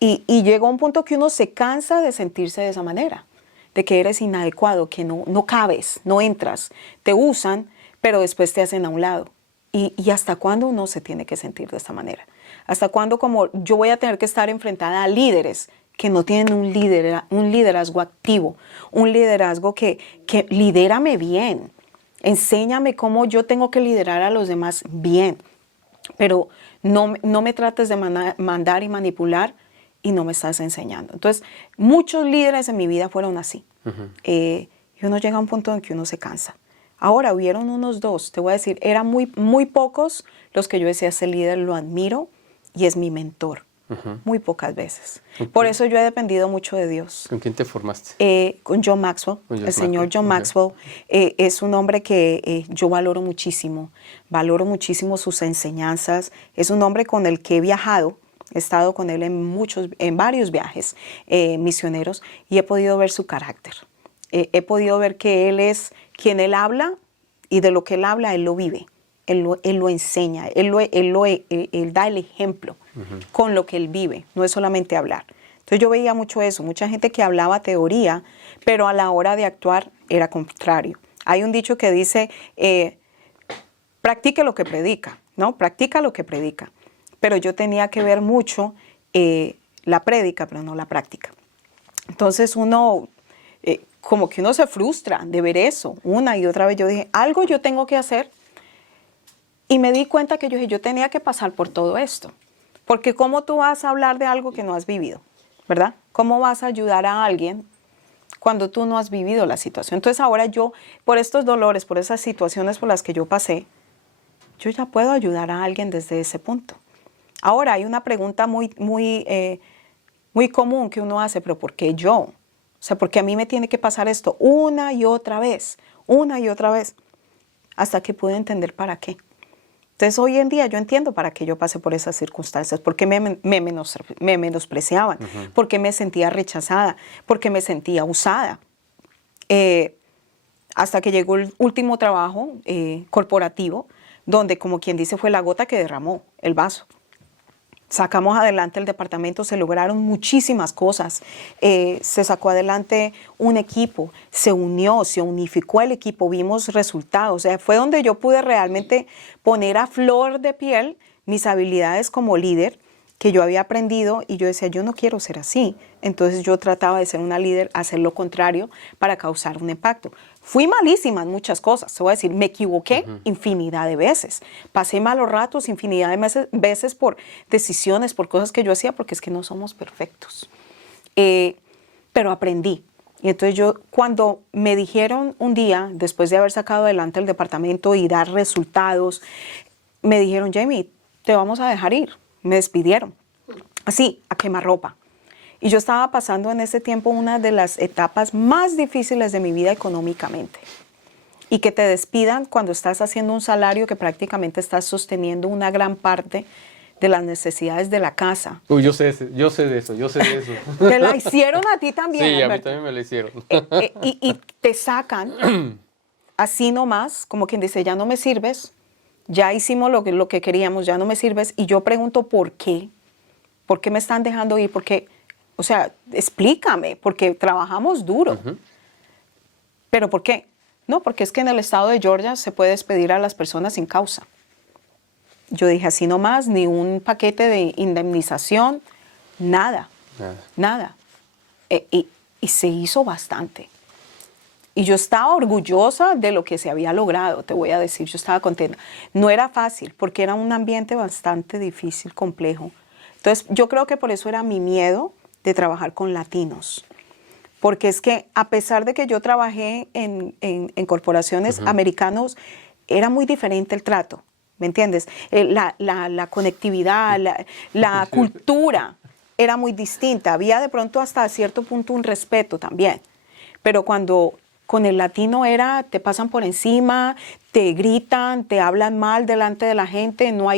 Y llegó un punto que uno se cansa de sentirse de esa manera, de que eres inadecuado, que no cabes, no entras, te usan, pero después te hacen a un lado. ¿Y hasta cuándo uno se tiene que sentir de esta manera? ¿Hasta cuándo como yo voy a tener que estar enfrentada a líderes que no tienen un liderazgo activo, un liderazgo que lidérame bien, enséñame cómo yo tengo que liderar a los demás bien, pero no me trates de mandar y manipular y no me estás enseñando? Entonces, muchos líderes en mi vida fueron así. Y uno llega a un punto en que uno se cansa. Ahora, hubieron unos dos, te voy a decir, eran muy pocos los que yo decía, ese líder lo admiro y es mi mentor. muy pocas veces. Ok. Por eso yo he dependido mucho de Dios. ¿Con quién te formaste? Con John Maxwell, Con John el señor Maxwell, John ok. Maxwell, es un hombre que yo valoro muchísimo sus enseñanzas, es un hombre con el que he viajado, he estado con él en varios viajes misioneros y he podido ver su carácter, he podido ver que él es quien él habla y de lo que él habla, él lo vive. Él lo enseña, él da el ejemplo con lo que él vive, no es solamente hablar. Entonces yo veía mucho eso, mucha gente que hablaba teoría, pero a la hora de actuar era contrario. Hay un dicho que dice, practique lo que predica, ¿no? Practica lo que predica. Pero yo tenía que ver mucho la prédica, pero no la práctica. Entonces uno, como que uno se frustra de ver eso una y otra vez. Yo dije, algo yo tengo que hacer. Y me di cuenta que yo tenía que pasar por todo esto. Porque ¿cómo tú vas a hablar de algo que no has vivido? ¿Verdad? ¿Cómo vas a ayudar a alguien cuando tú no has vivido la situación? Entonces ahora yo, por estos dolores, por esas situaciones por las que yo pasé, yo ya puedo ayudar a alguien desde ese punto. Ahora hay una pregunta muy común que uno hace, pero ¿por qué yo? O sea, ¿por qué a mí me tiene que pasar esto una y otra vez? Hasta que pude entender para qué. Entonces, hoy en día yo entiendo para qué yo pasé por esas circunstancias, porque me menospreciaban, porque me sentía rechazada, porque me sentía usada. Hasta que llegó el último trabajo corporativo, donde, como quien dice, fue la gota que derramó el vaso. Sacamos adelante el departamento, se lograron muchísimas cosas, se sacó adelante un equipo, se unificó el equipo, vimos resultados, o sea, fue donde yo pude realmente poner a flor de piel mis habilidades como líder que yo había aprendido y yo decía, yo no quiero ser así. Entonces yo trataba de ser una líder, hacer lo contrario para causar un impacto. Fui malísima en muchas cosas, te voy a decir, me equivoqué infinidad de veces. Pasé malos ratos infinidad de veces por decisiones, por cosas que yo hacía, porque es que no somos perfectos. Pero aprendí. Y entonces yo, cuando me dijeron un día, después de haber sacado adelante el departamento y dar resultados, me dijeron, Jamie, te vamos a dejar ir. Me despidieron, así, a quemarropa. Y yo estaba pasando en ese tiempo una de las etapas más difíciles de mi vida económicamente. Y que te despidan cuando estás haciendo un salario que prácticamente estás sosteniendo una gran parte de las necesidades de la casa. Uy, yo sé de eso. Te la hicieron a ti también, Sí, Alberto. a mí también me la hicieron. Y te sacan así nomás, como quien dice, ya no me sirves, ya hicimos lo que queríamos, ya no me sirves. Y yo pregunto, ¿por qué? ¿Por qué me están dejando ir? Porque, o sea, explícame, porque trabajamos duro. ¿Pero por qué? No, porque es que en el estado de Georgia se puede despedir a las personas sin causa. Yo dije, así nomás, ni un paquete de indemnización, nada. Y se hizo bastante. Y yo estaba orgullosa de lo que se había logrado, te voy a decir, yo estaba contenta. No era fácil, porque era un ambiente bastante difícil, complejo. Entonces, yo creo que por eso era mi miedo de trabajar con latinos. Porque es que a pesar de que yo trabajé en corporaciones americanos, era muy diferente el trato, ¿me entiendes? La conectividad, la cultura era muy distinta. Había de pronto hasta cierto punto un respeto también. Pero cuando con el latino te pasan por encima, te gritan, te hablan mal delante de la gente, no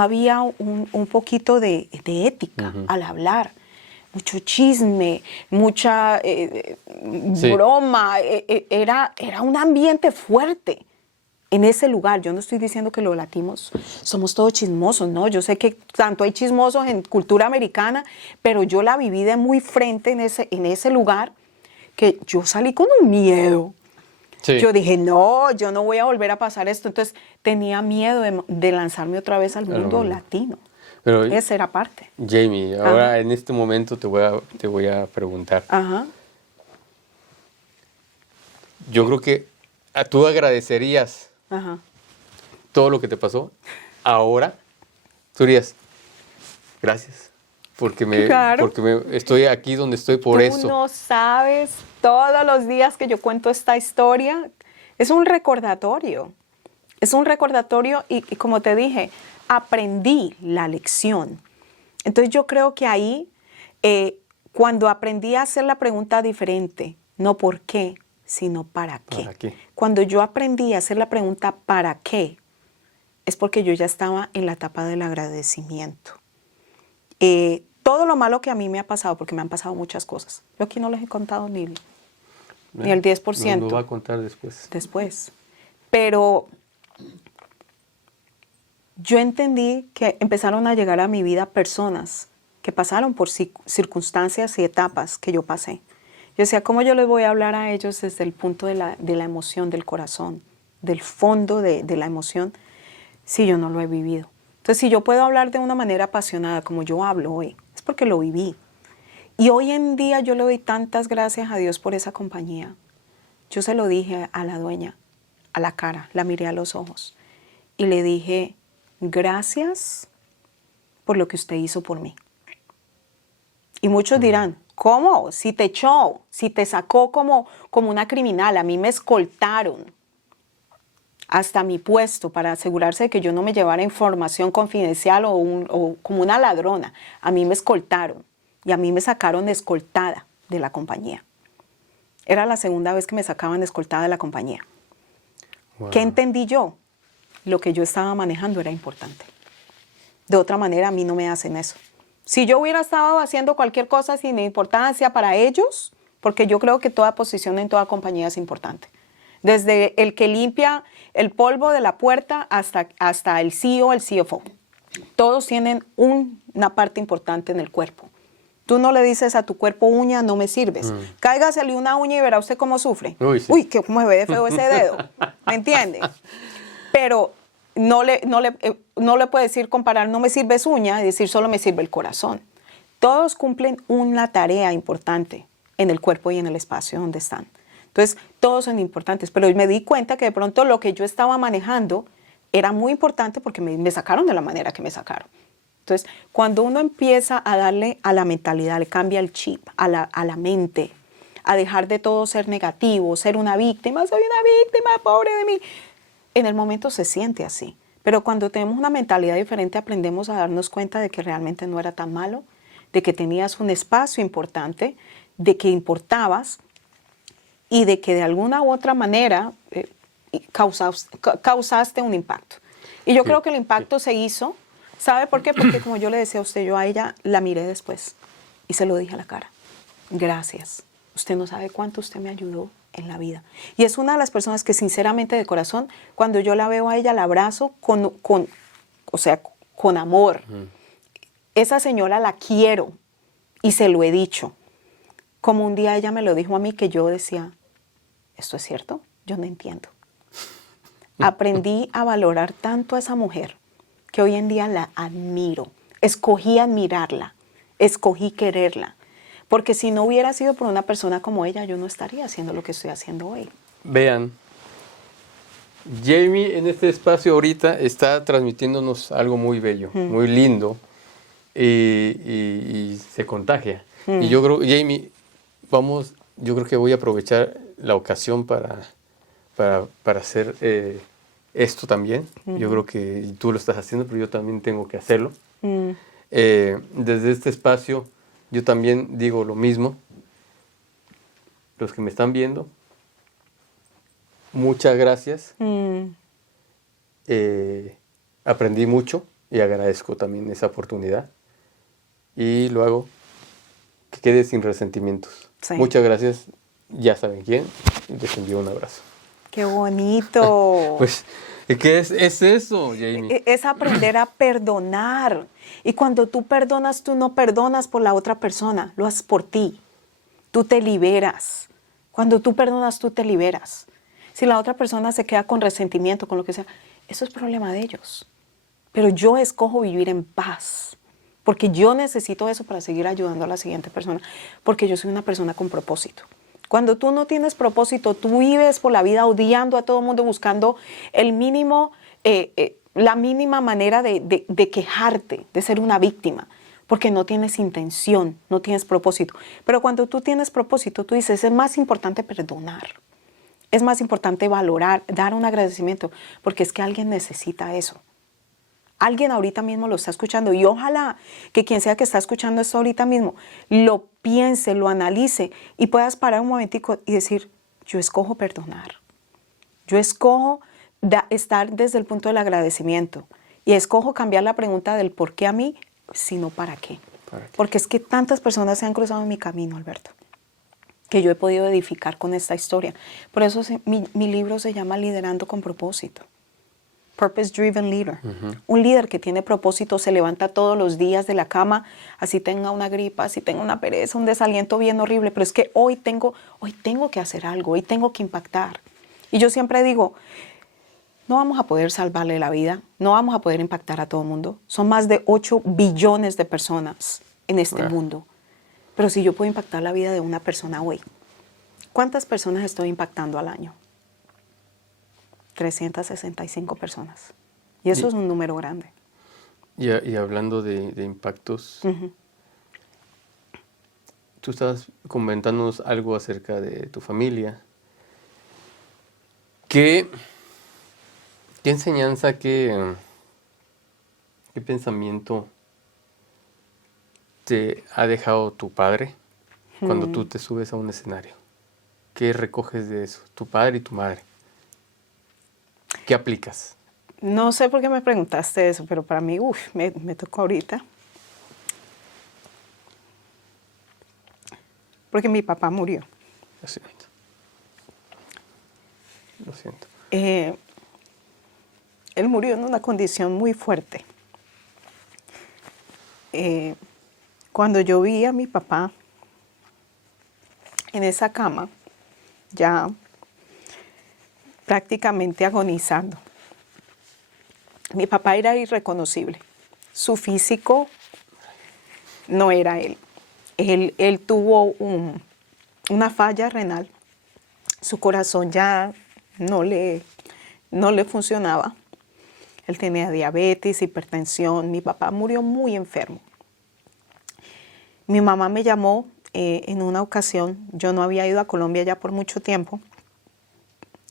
había un poquito de ética al hablar. Mucho chisme, mucha broma, era un ambiente fuerte en ese lugar. Yo no estoy diciendo que los latinos somos todos chismosos, ¿no? Yo sé que tanto hay chismosos en cultura americana, pero yo la viví de muy frente en ese lugar, que yo salí con un miedo. Sí. Yo dije, no, yo no voy a volver a pasar esto. Entonces tenía miedo de lanzarme otra vez al mundo latino. Pero esa era parte. Jamie, ahora en este momento te voy a preguntar. Yo creo que tú agradecerías todo lo que te pasó. Ahora tú dirías, gracias, porque estoy aquí donde estoy por eso. Tú no sabes, todos los días que yo cuento esta historia, es un recordatorio. Es un recordatorio y como te dije, aprendí la lección. Entonces yo creo que ahí, cuando aprendí a hacer la pregunta diferente, no por qué, sino para qué. ¿Para qué? Cuando yo aprendí a hacer la pregunta ¿para qué? Es porque yo ya estaba en la etapa del agradecimiento. Todo lo malo que a mí me ha pasado, porque me han pasado muchas cosas. Yo aquí no les he contado ni el 10%. Nos lo va a contar después. Después. Pero yo entendí que empezaron a llegar a mi vida personas que pasaron por circunstancias y etapas que yo pasé. Yo decía, ¿cómo yo les voy a hablar a ellos desde el punto de la emoción, del corazón, del fondo de la emoción, si yo no lo he vivido? Entonces, si yo puedo hablar de una manera apasionada como yo hablo hoy, es porque lo viví. Y hoy en día yo le doy tantas gracias a Dios por esa compañía. Yo se lo dije a la dueña, a la cara, la miré a los ojos y le dije, gracias por lo que usted hizo por mí. Y muchos dirán, ¿cómo? Si te echó, si te sacó como una criminal, a mí me escoltaron hasta mi puesto para asegurarse de que yo no me llevara información confidencial o como una ladrona. A mí me escoltaron y a mí me sacaron escoltada de la compañía. Era la segunda vez que me sacaban escoltada de la compañía. Wow. ¿Qué entendí yo? Lo que yo estaba manejando era importante. De otra manera, a mí no me hacen eso. Si yo hubiera estado haciendo cualquier cosa sin importancia para ellos, porque yo creo que toda posición en toda compañía es importante. Desde el que limpia el polvo de la puerta hasta el CEO, el CFO. Todos tienen una parte importante en el cuerpo. Tú no le dices a tu cuerpo, uña, no me sirves. Cáigasele una uña y verá usted cómo sufre. Uy, sí. Uy, que me ve de feo ese dedo. ¿Me entiende? Pero no le puede decir comparar, no me sirve su uña y decir solo me sirve el corazón. Todos cumplen una tarea importante en el cuerpo y en el espacio donde están. Entonces, todos son importantes, pero me di cuenta que de pronto lo que yo estaba manejando era muy importante porque me sacaron de la manera que me sacaron. Entonces, cuando uno empieza a darle a la mentalidad, le cambia el chip a la mente, a dejar de todo ser negativo, ser una víctima, soy una víctima, pobre de mí. En el momento se siente así, pero cuando tenemos una mentalidad diferente aprendemos a darnos cuenta de que realmente no era tan malo, de que tenías un espacio importante, de que importabas, y de que de alguna u otra manera causaste un impacto. Y yo creo que el impacto se hizo, ¿sabe por qué? Porque como yo le decía a usted, yo a ella la miré después y se lo dije a la cara. Gracias. Usted no sabe cuánto usted me ayudó en la vida. Y es una de las personas que sinceramente de corazón, cuando yo la veo a ella, la abrazo con amor. Esa señora la quiero y se lo he dicho. Como un día ella me lo dijo a mí que yo decía, ¿esto es cierto? Yo no entiendo. Aprendí a valorar tanto a esa mujer que hoy en día la admiro. Escogí admirarla, escogí quererla. Porque si no hubiera sido por una persona como ella, yo no estaría haciendo lo que estoy haciendo hoy. Vean, Jamie en este espacio ahorita está transmitiéndonos algo muy bello, muy lindo y se contagia. Y yo creo, Jamie, yo creo que voy a aprovechar la ocasión para hacer esto también. Yo creo que tú lo estás haciendo, pero yo también tengo que hacerlo. Desde este espacio, yo también digo lo mismo. Los que me están viendo, muchas gracias. Aprendí mucho y agradezco también esa oportunidad. Y lo hago que quede sin resentimientos. Sí. Muchas gracias. Ya saben quién. Les envío un abrazo. ¡Qué bonito! Pues, ¿qué es eso, Jamie? Es aprender a perdonar. Y cuando tú perdonas, tú no perdonas por la otra persona, lo haces por ti. Tú te liberas. Cuando tú perdonas, tú te liberas. Si la otra persona se queda con resentimiento, con lo que sea, eso es problema de ellos. Pero yo escojo vivir en paz. Porque yo necesito eso para seguir ayudando a la siguiente persona. Porque yo soy una persona con propósito. Cuando tú no tienes propósito, tú vives por la vida odiando a todo el mundo, buscando el mínimo, la mínima manera de quejarte, de ser una víctima. Porque no tienes intención, no tienes propósito. Pero cuando tú tienes propósito, tú dices, es más importante perdonar. Es más importante valorar, dar un agradecimiento. Porque es que alguien necesita eso. Alguien ahorita mismo lo está escuchando y ojalá que quien sea que está escuchando esto ahorita mismo lo piense, lo analice y puedas parar un momentico y decir, yo escojo perdonar. Yo escojo estar desde el punto del agradecimiento y escojo cambiar la pregunta del por qué a mí, sino para qué. Porque es que tantas personas se han cruzado en mi camino, Alberto, que yo he podido edificar con esta historia. Por eso mi libro se llama Liderando con propósito. Purpose Driven Leader. Un líder que tiene propósito se levanta todos los días de la cama, así tenga una gripa, así tenga una pereza, un desaliento bien horrible, pero es que hoy tengo que hacer algo, hoy tengo que impactar. Y yo siempre digo, no vamos a poder salvarle la vida, no vamos a poder impactar a todo el mundo. Son más de 8 billones de personas en este mundo. Pero si yo puedo impactar la vida de una persona hoy, ¿cuántas personas estoy impactando al año? 365 personas. Y eso es un número grande. Y hablando de impactos, tú estabas comentándonos algo acerca de tu familia. ¿Qué enseñanza, qué pensamiento te ha dejado tu padre cuando tú te subes a un escenario? ¿Qué recoges de eso? Tu padre y tu madre. ¿Qué aplicas? No sé por qué me preguntaste eso, pero para mí, me tocó ahorita. Porque mi papá murió. Lo siento. Lo siento. Él murió en una condición muy fuerte. Cuando yo vi a mi papá en esa cama, ya prácticamente agonizando. Mi papá era irreconocible. Su físico no era él. Él tuvo una falla renal. Su corazón ya no le funcionaba. Él tenía diabetes, hipertensión. Mi papá murió muy enfermo. Mi mamá me llamó en una ocasión. Yo no había ido a Colombia ya por mucho tiempo.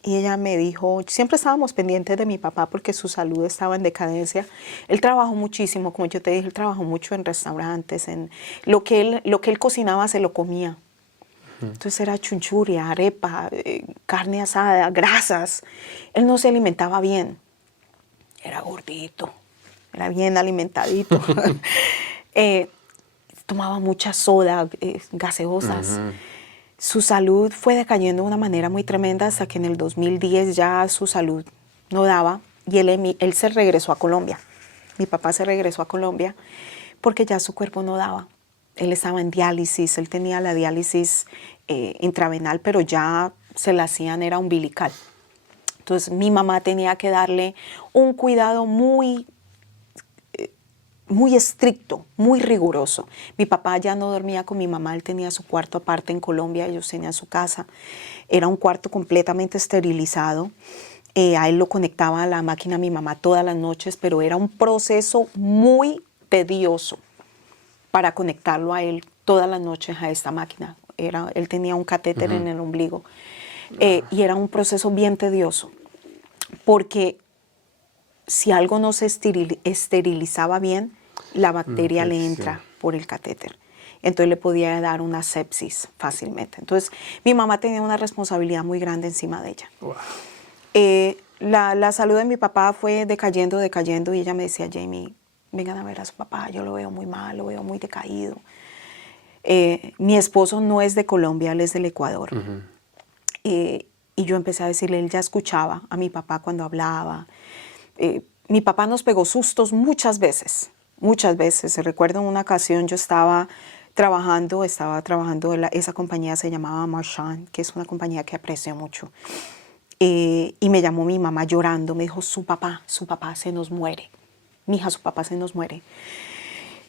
Y ella me dijo, siempre estábamos pendientes de mi papá porque su salud estaba en decadencia. Él trabajó muchísimo, como yo te dije, él trabajó mucho en restaurantes, en lo que él cocinaba se lo comía. Entonces era chunchuria, arepa, carne asada, grasas. Él no se alimentaba bien. Era gordito, era bien alimentadito. Tomaba mucha soda, gaseosas. Su salud fue decayendo de una manera muy tremenda hasta que en el 2010 ya su salud no daba y él se regresó a Colombia. Mi papá se regresó a Colombia porque ya su cuerpo no daba. Él estaba en diálisis, él tenía la diálisis intravenal, pero ya se la hacían, era umbilical. Entonces mi mamá tenía que darle un cuidado muy estricto, muy riguroso. Mi papá ya no dormía con mi mamá, él tenía su cuarto aparte en Colombia, ellos tenían su casa. Era un cuarto completamente esterilizado. A él lo conectaba a la máquina mi mamá todas las noches, pero era un proceso muy tedioso para conectarlo a él todas las noches a esta máquina. Él tenía un catéter en el ombligo y era un proceso bien tedioso porque si algo no se esterilizaba bien, la bacteria le entra por el catéter. Entonces le podía dar una sepsis fácilmente. Entonces mi mamá tenía una responsabilidad muy grande encima de ella. Wow. La salud de mi papá fue decayendo y ella me decía, Jamie, vengan a ver a su papá, yo lo veo muy mal, lo veo muy decaído. Mi esposo no es de Colombia, él es del Ecuador. Y yo empecé a decirle, él ya escuchaba a mi papá cuando hablaba. Mi papá nos pegó sustos muchas veces. Recuerdo en una ocasión yo estaba trabajando en esa compañía se llamaba Marchand, que es una compañía que aprecio mucho. Y me llamó mi mamá llorando, me dijo, su papá se nos muere. Mija, su papá se nos muere.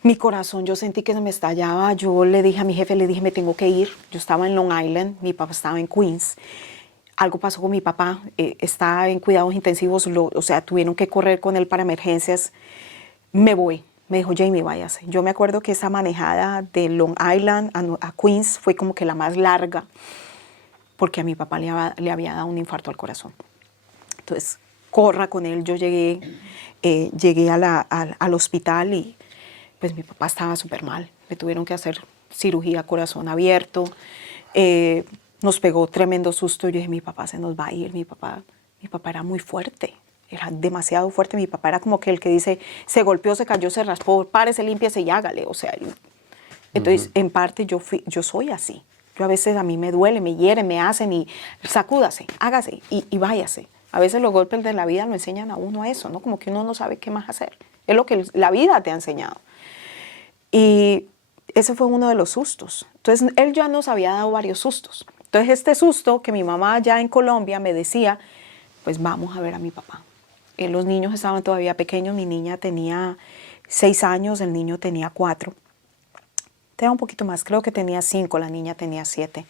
Mi corazón, yo sentí que se me estallaba. Yo le dije a mi jefe, me tengo que ir. Yo estaba en Long Island, mi papá estaba en Queens. Algo pasó con mi papá, está en cuidados intensivos, tuvieron que correr con él para emergencias. Me voy. Me dijo, Jamie, váyase. Yo me acuerdo que esa manejada de Long Island a Queens fue como que la más larga, porque a mi papá le había dado un infarto al corazón. Entonces, corra con él. Yo llegué al hospital y pues mi papá estaba súper mal. Le tuvieron que hacer cirugía corazón abierto. Nos pegó tremendo susto. Yo dije, mi papá se nos va a ir. Mi papá era muy fuerte. Era demasiado fuerte. Mi papá era como que el que dice, se golpeó, se cayó, se raspó, párese, límpiese y hágale. O sea, entonces, en parte yo soy así. Yo a veces a mí me duele, me hiere, me hacen y sacúdase, hágase y váyase. A veces los golpes de la vida lo enseñan a uno a eso, ¿no? Como que uno no sabe qué más hacer. Es lo que la vida te ha enseñado. Y ese fue uno de los sustos. Entonces, él ya nos había dado varios sustos. Entonces, este susto que mi mamá allá en Colombia me decía, pues vamos a ver a mi papá. Los niños estaban todavía pequeños, mi niña tenía 6 años, el niño tenía 4. Tenía un poquito más, creo que tenía 5, la niña tenía 7.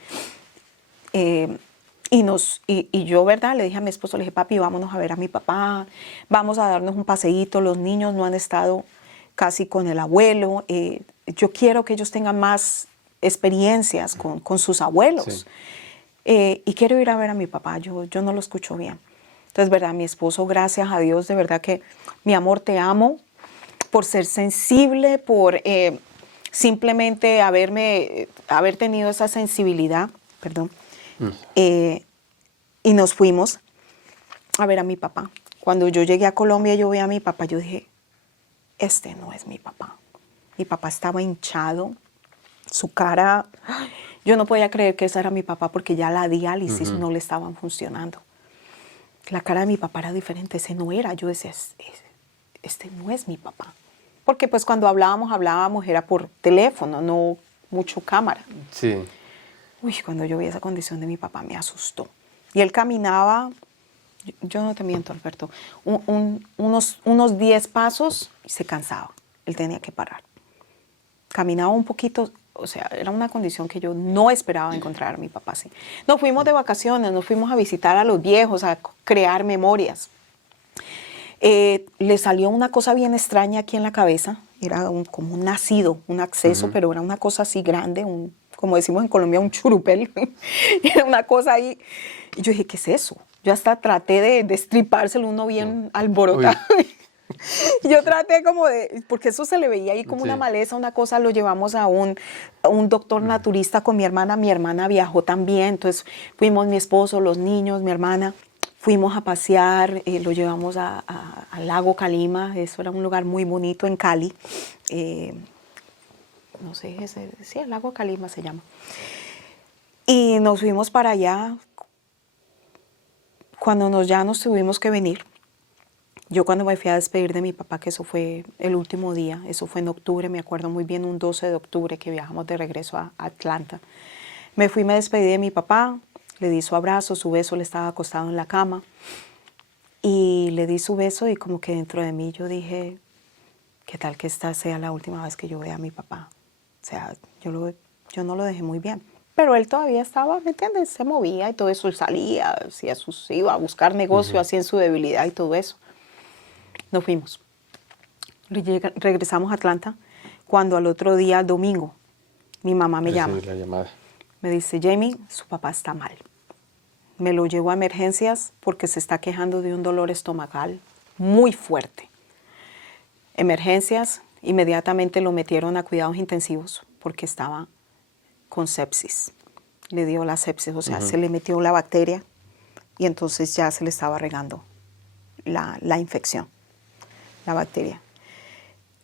Y yo, ¿verdad? Le dije a mi esposo, le dije, papi, vámonos a ver a mi papá, vamos a darnos un paseíto, los niños no han estado casi con el abuelo, yo quiero que ellos tengan más experiencias con sus abuelos. Sí. Y quiero ir a ver a mi papá, yo no lo escucho bien. Entonces, ¿verdad? Mi esposo, gracias a Dios, de verdad que, mi amor, te amo por ser sensible, por simplemente haber tenido esa sensibilidad, perdón. Y nos fuimos a ver a mi papá. Cuando yo llegué a Colombia, yo vi a mi papá, yo dije, este no es mi papá. Mi papá estaba hinchado, su cara, yo no podía creer que ese era mi papá porque ya la diálisis no le estaban funcionando. La cara de mi papá era diferente, ese no era. Yo decía, este no es mi papá. Porque pues cuando hablábamos era por teléfono, no mucho cámara. Sí. Uy, cuando yo vi esa condición de mi papá me asustó. Y él caminaba, yo no te miento, Alberto, unos 10 pasos y se cansaba. Él tenía que parar. Caminaba un poquito, o sea, era una condición que yo no esperaba encontrar a mi papá así. Nos fuimos de vacaciones, nos fuimos a visitar a los viejos, a crear memorias. Le salió una cosa bien extraña aquí en la cabeza, era como un nacido, un acceso, pero era una cosa así grande, como decimos en Colombia, un churupel. Era una cosa ahí. Y yo dije, ¿qué es eso? Yo hasta traté de destripárselo uno bien alborotado. Yo traté como porque eso se le veía ahí como una maleza, una cosa, lo llevamos a un doctor naturista con mi hermana viajó también, entonces fuimos mi esposo, los niños, mi hermana, fuimos a pasear, lo llevamos al lago Calima, eso era un lugar muy bonito en Cali, no sé, sí, el lago Calima se llama. Y nos fuimos para allá, cuando ya nos tuvimos que venir. Yo cuando me fui a despedir de mi papá, que eso fue el último día, eso fue en octubre, me acuerdo muy bien, un 12 de octubre que viajamos de regreso a Atlanta. Me despedí de mi papá, le di su abrazo, su beso, él estaba acostado en la cama. Y le di su beso y como que dentro de mí yo dije, ¿qué tal que esta sea la última vez que yo vea a mi papá? O sea, yo no lo dejé muy bien. Pero él todavía estaba, ¿me entiendes? Se movía y todo eso, él salía, iba a buscar negocio, así en su debilidad y todo eso. Nos fuimos. Regresamos a Atlanta cuando al otro día, domingo, mi mamá me llama. La llamada. Me dice, Jamie, su papá está mal. Me lo llevo a emergencias porque se está quejando de un dolor estomacal muy fuerte. Emergencias, inmediatamente lo metieron a cuidados intensivos porque estaba con sepsis. Le dio la sepsis, o sea, se le metió la bacteria y entonces ya se le estaba regando la infección, la bacteria.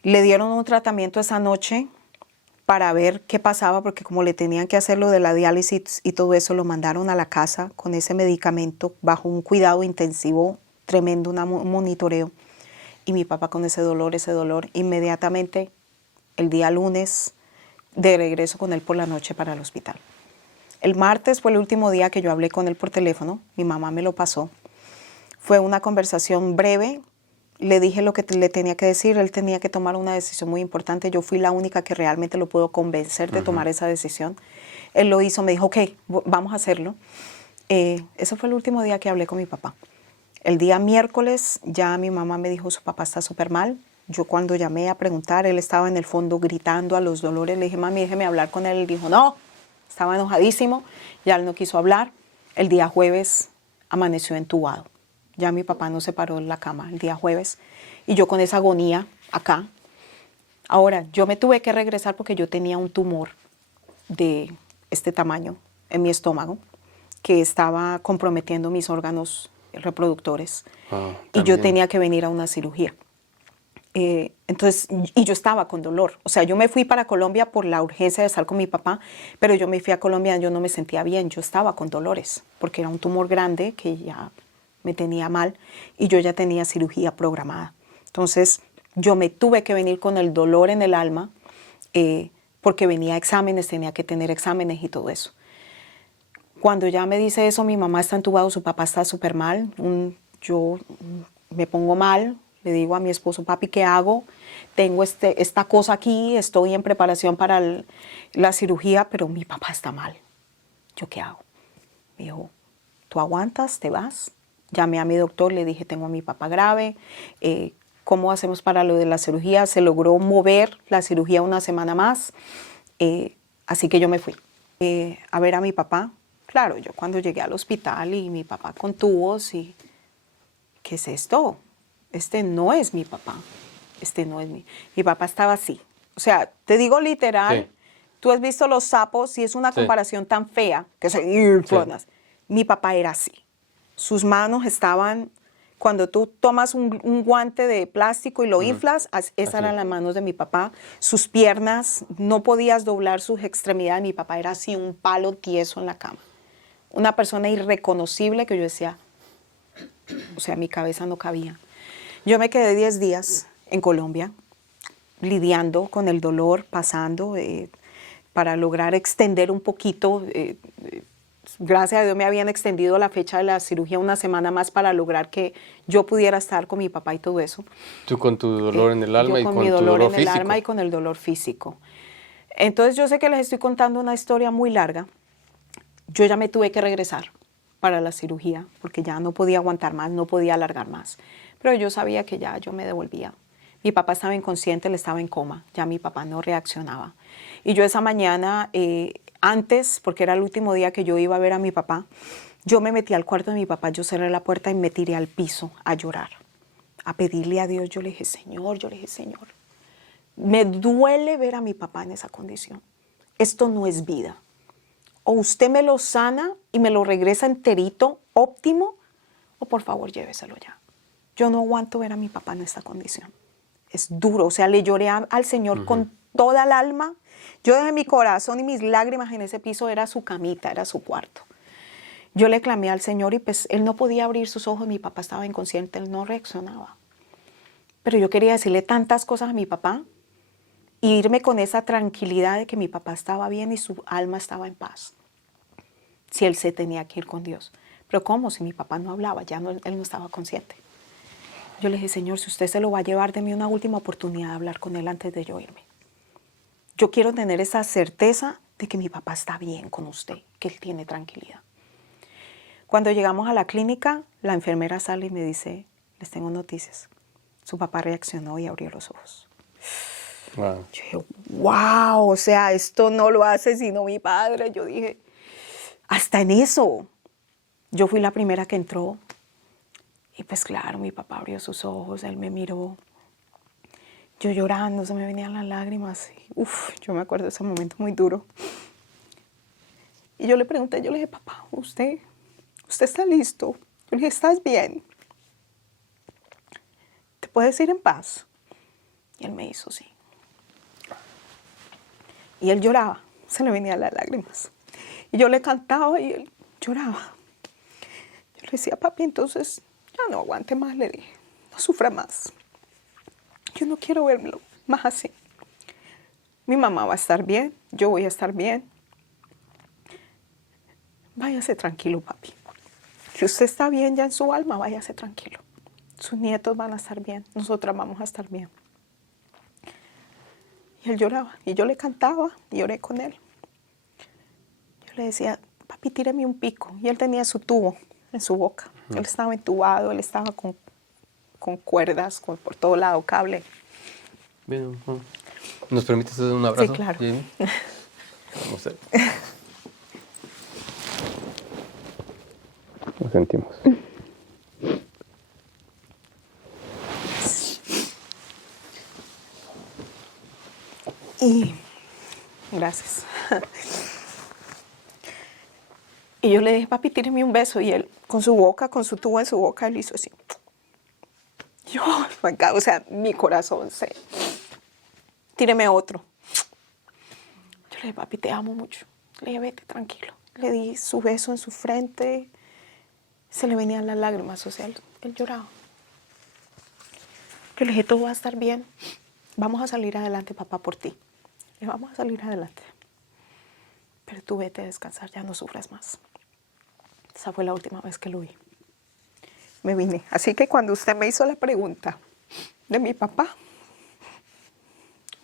Le dieron un tratamiento esa noche para ver qué pasaba, porque como le tenían que hacer lo de la diálisis y todo eso, lo mandaron a la casa con ese medicamento bajo un cuidado intensivo tremendo, un monitoreo. Y mi papá con ese dolor, inmediatamente el día lunes de regreso con él por la noche para el hospital. El martes fue el último día que yo hablé con él por teléfono, mi mamá me lo pasó. Fue una conversación breve, le dije lo que le tenía que decir, él tenía que tomar una decisión muy importante, yo fui la única que realmente lo pudo convencer de tomar esa decisión. Él lo hizo, me dijo, ok, vamos a hacerlo. Ese fue el último día que hablé con mi papá. El día miércoles ya mi mamá me dijo, su papá está súper mal. Yo cuando llamé a preguntar, él estaba en el fondo gritando a los dolores, le dije, mami, déjeme hablar con él. Él dijo, no, estaba enojadísimo, ya él no quiso hablar. El día jueves amaneció entubado. Ya mi papá no se paró en la cama el día jueves. Y yo con esa agonía acá. Ahora, yo me tuve que regresar porque yo tenía un tumor de este tamaño en mi estómago que estaba comprometiendo mis órganos reproductores. Y yo tenía que venir a una cirugía. Entonces, y yo estaba con dolor. O sea, yo me fui para Colombia por la urgencia de estar con mi papá, pero yo me fui a Colombia, yo no me sentía bien, yo estaba con dolores, porque era un tumor grande que ya me tenía mal y yo ya tenía cirugía programada. Entonces, yo me tuve que venir con el dolor en el alma, porque venía exámenes, tenía que tener exámenes y todo eso. Cuando ya me dice eso, mi mamá está entubada, su papá está súper mal, yo me pongo mal. Le digo a mi esposo, papi, ¿qué hago? Tengo esta cosa aquí, estoy en preparación para la cirugía, pero mi papá está mal. ¿Yo qué hago? Me dijo, ¿tú aguantas? ¿Te vas? Llamé a mi doctor, le dije, tengo a mi papá grave. ¿Cómo hacemos para lo de la cirugía? Se logró mover la cirugía una semana más, así que yo me fui a ver a mi papá. Claro, yo cuando llegué al hospital y mi papá con tubos y, ¿qué es esto? Este no es mi papá, este no es mi papá estaba así. O sea, te digo literal, Sí. tú has visto los sapos y es una Sí. comparación tan fea que se inflonas. Mi papá era así. Sus manos estaban, cuando tú tomas un guante de plástico y lo inflas, esas eran las manos de mi papá. Sus piernas, no podías doblar sus extremidades. Mi papá era así, un palo tieso en la cama. Una persona irreconocible que yo decía, o sea, mi cabeza no cabía. Yo me quedé 10 días en Colombia lidiando con el dolor, pasando para lograr extender un poquito. Gracias a Dios me habían extendido la fecha de la cirugía una semana más para lograr que yo pudiera estar con mi papá y todo eso. Tú con tu dolor en el alma Yo y con con mi tu dolor dolor en el físico. alma y con el dolor físico. Entonces yo sé que les estoy contando una historia muy larga. Yo ya me tuve que regresar para la cirugía porque ya no podía aguantar más, no podía alargar más. Pero yo sabía que ya yo me devolvía. Mi papá estaba inconsciente, él estaba en coma, ya mi papá no reaccionaba. Y yo esa mañana, antes, porque era el último día que yo iba a ver a mi papá, yo me metí al cuarto de mi papá, yo cerré la puerta y me tiré al piso a llorar, a pedirle a Dios. Yo le dije, Señor, me duele ver a mi papá en esa condición. Esto no es vida. O usted me lo sana y me lo regresa enterito, óptimo, o por favor lléveselo ya. Yo no aguanto ver a mi papá en esta condición. Es duro, o sea, le lloré al Señor con toda el alma. Yo dejé mi corazón y mis lágrimas en ese piso, era su camita, era su cuarto. Yo le clamé al Señor y pues él no podía abrir sus ojos, mi papá estaba inconsciente, él no reaccionaba. Pero yo quería decirle tantas cosas a mi papá e irme con esa tranquilidad de que mi papá estaba bien y su alma estaba en paz. Si él se tenía que ir con Dios. Pero ¿cómo? Si mi papá no hablaba, él no estaba consciente. Yo le dije, Señor, si usted se lo va a llevar, deme una última oportunidad de hablar con él antes de yo irme. Yo quiero tener esa certeza de que mi papá está bien con usted, que él tiene tranquilidad. Cuando llegamos a la clínica, la enfermera sale y me dice, les tengo noticias. Su papá reaccionó y abrió los ojos. Wow. Yo dije, wow, o sea, esto no lo hace sino mi padre. Yo dije, hasta en eso. Yo fui la primera que entró. Y pues claro, mi papá abrió sus ojos, él me miró. Yo llorando, se me venían las lágrimas. Yo me acuerdo de ese momento muy duro. Y yo le pregunté, yo le dije, papá, ¿usted está listo? Yo le dije, ¿estás bien? ¿Te puedes ir en paz? Y él me hizo sí. Y él lloraba, se le venían las lágrimas. Y yo le cantaba y él lloraba. Yo le decía, papi, entonces ya no aguante más, le dije, no sufra más. Yo no quiero verlo más así. Mi mamá va a estar bien, yo voy a estar bien. Váyase tranquilo, papi. Si usted está bien ya en su alma, váyase tranquilo. Sus nietos van a estar bien, nosotras vamos a estar bien. Y él lloraba, y yo le cantaba, y lloré con él. Yo le decía, papi, tíreme un pico. Y él tenía su tubo en su boca. Él estaba entubado, él estaba con cuerdas, por todo lado, cable. Bien, ¿nos permites hacer un abrazo? Sí, claro. Jamie? Vamos a ver. Lo sentimos. Y gracias. Y yo le dije, papi, tíreme un beso. Y él, con su boca, con su tubo en su boca, él hizo así. Yo, oh my God, o sea, mi corazón se... Tíreme otro. Yo le dije, papi, te amo mucho. Le dije, vete, tranquilo. Le di su beso en su frente. Se le venían las lágrimas, o sea, él lloraba. Yo le dije, todo va a estar bien. Vamos a salir adelante, papá, por ti. Le dije, vamos a salir adelante. Pero tú vete a descansar, ya no sufras más. Esa fue la última vez que lo vi. Me vine. Así que cuando usted me hizo la pregunta de mi papá,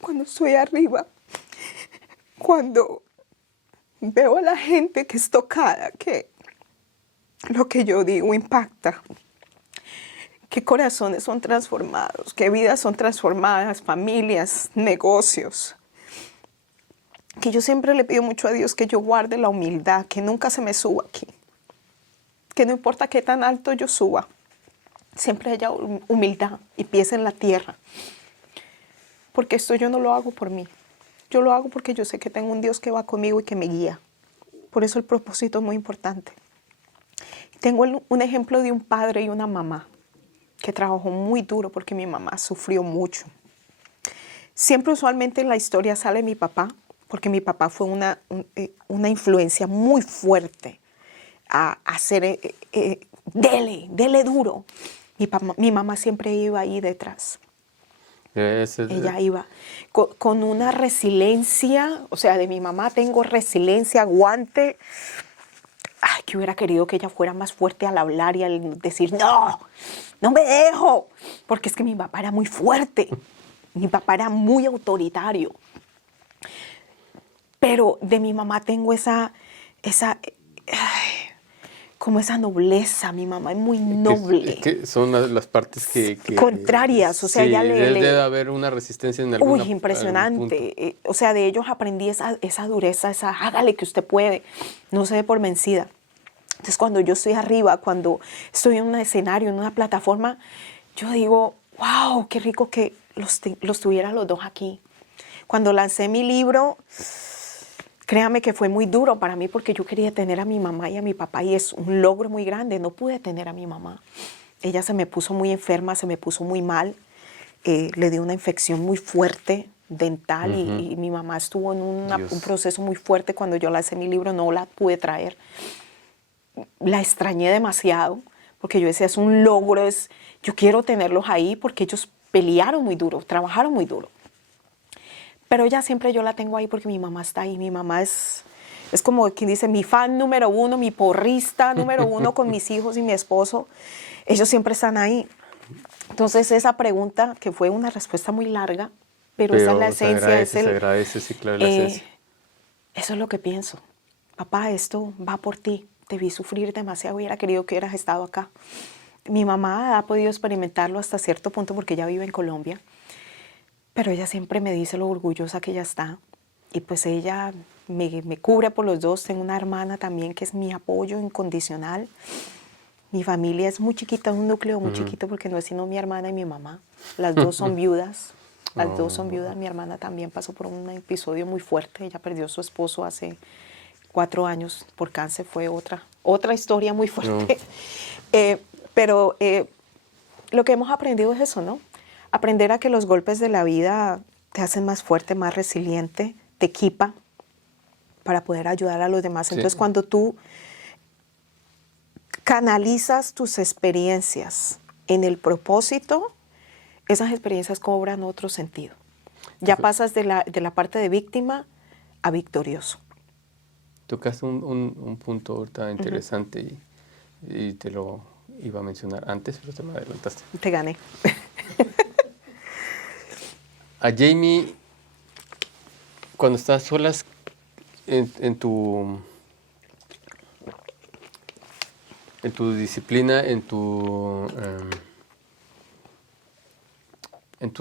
cuando estoy arriba, cuando veo a la gente que es tocada, que lo que yo digo impacta, que corazones son transformados, que vidas son transformadas, familias, negocios, que yo siempre le pido mucho a Dios que yo guarde la humildad, que nunca se me suba aquí, que no importa qué tan alto yo suba, siempre haya humildad y pies en la tierra, porque esto yo no lo hago por mí, yo lo hago porque yo sé que tengo un Dios que va conmigo y que me guía, por eso el propósito es muy importante. Tengo un ejemplo de un padre y una mamá que trabajó muy duro porque mi mamá sufrió mucho. Siempre usualmente en la historia sale mi papá, porque mi papá fue una influencia muy fuerte a hacer, dele duro. Mi mamá siempre iba ahí detrás. Ella iba con una resiliencia, o sea, de mi mamá tengo resiliencia, aguante. Ay, que hubiera querido que ella fuera más fuerte al hablar y al decir, no, no me dejo, porque es que mi papá era muy fuerte, mi papá era muy autoritario. Pero de mi mamá tengo como esa nobleza, mi mamá es muy noble. Es que son las partes que contrarias, o sea, sí, ya debe haber una resistencia en algún Uy, impresionante. O sea, de ellos aprendí esa dureza, hágale que usted puede, no se dé por vencida. Entonces, cuando yo estoy arriba, cuando estoy en un escenario, en una plataforma, yo digo, wow, qué rico que los tuviera los dos aquí. Cuando lancé mi libro, créame que fue muy duro para mí porque yo quería tener a mi mamá y a mi papá y es un logro muy grande. No pude tener a mi mamá. Ella se me puso muy enferma, se me puso muy mal. Le dio una infección muy fuerte dental y mi mamá estuvo en un proceso muy fuerte. Cuando yo lancé mi libro no la pude traer. La extrañé demasiado porque yo decía, es un logro, yo quiero tenerlos ahí porque ellos pelearon muy duro, trabajaron muy duro. Pero ella siempre yo la tengo ahí porque mi mamá está ahí. Mi mamá es como quien dice, mi fan número uno, mi porrista número uno con mis hijos y mi esposo. Ellos siempre están ahí. Entonces esa pregunta, que fue una respuesta muy larga, pero esa es la esencia. Se agradece, sí, claro, la esencia. Eso es lo que pienso. Papá, esto va por ti. Te vi sufrir demasiado, hubiera querido que hubieras estado acá. Mi mamá ha podido experimentarlo hasta cierto punto porque ella vive en Colombia, pero ella siempre me dice lo orgullosa que ella está. Y pues ella me cubre por los dos. Tengo una hermana también que es mi apoyo incondicional. Mi familia es muy chiquita, un núcleo muy chiquito porque no es sino mi hermana y mi mamá. Las dos son viudas. Las dos son viudas. Mi hermana también pasó por un episodio muy fuerte. Ella perdió a su esposo hace 4 años por cáncer. Fue otra historia muy fuerte. Pero lo que hemos aprendido es eso, ¿no? Aprender a que los golpes de la vida te hacen más fuerte, más resiliente, te equipa para poder ayudar a los demás. Sí. Entonces, cuando tú canalizas tus experiencias en el propósito, esas experiencias cobran otro sentido. Ya pasas de la parte de víctima a victorioso. Tocaste un punto ahorita interesante y te lo iba a mencionar antes, pero te me adelantaste. Te gané. A Jamie, cuando estás solas en tu disciplina, en tu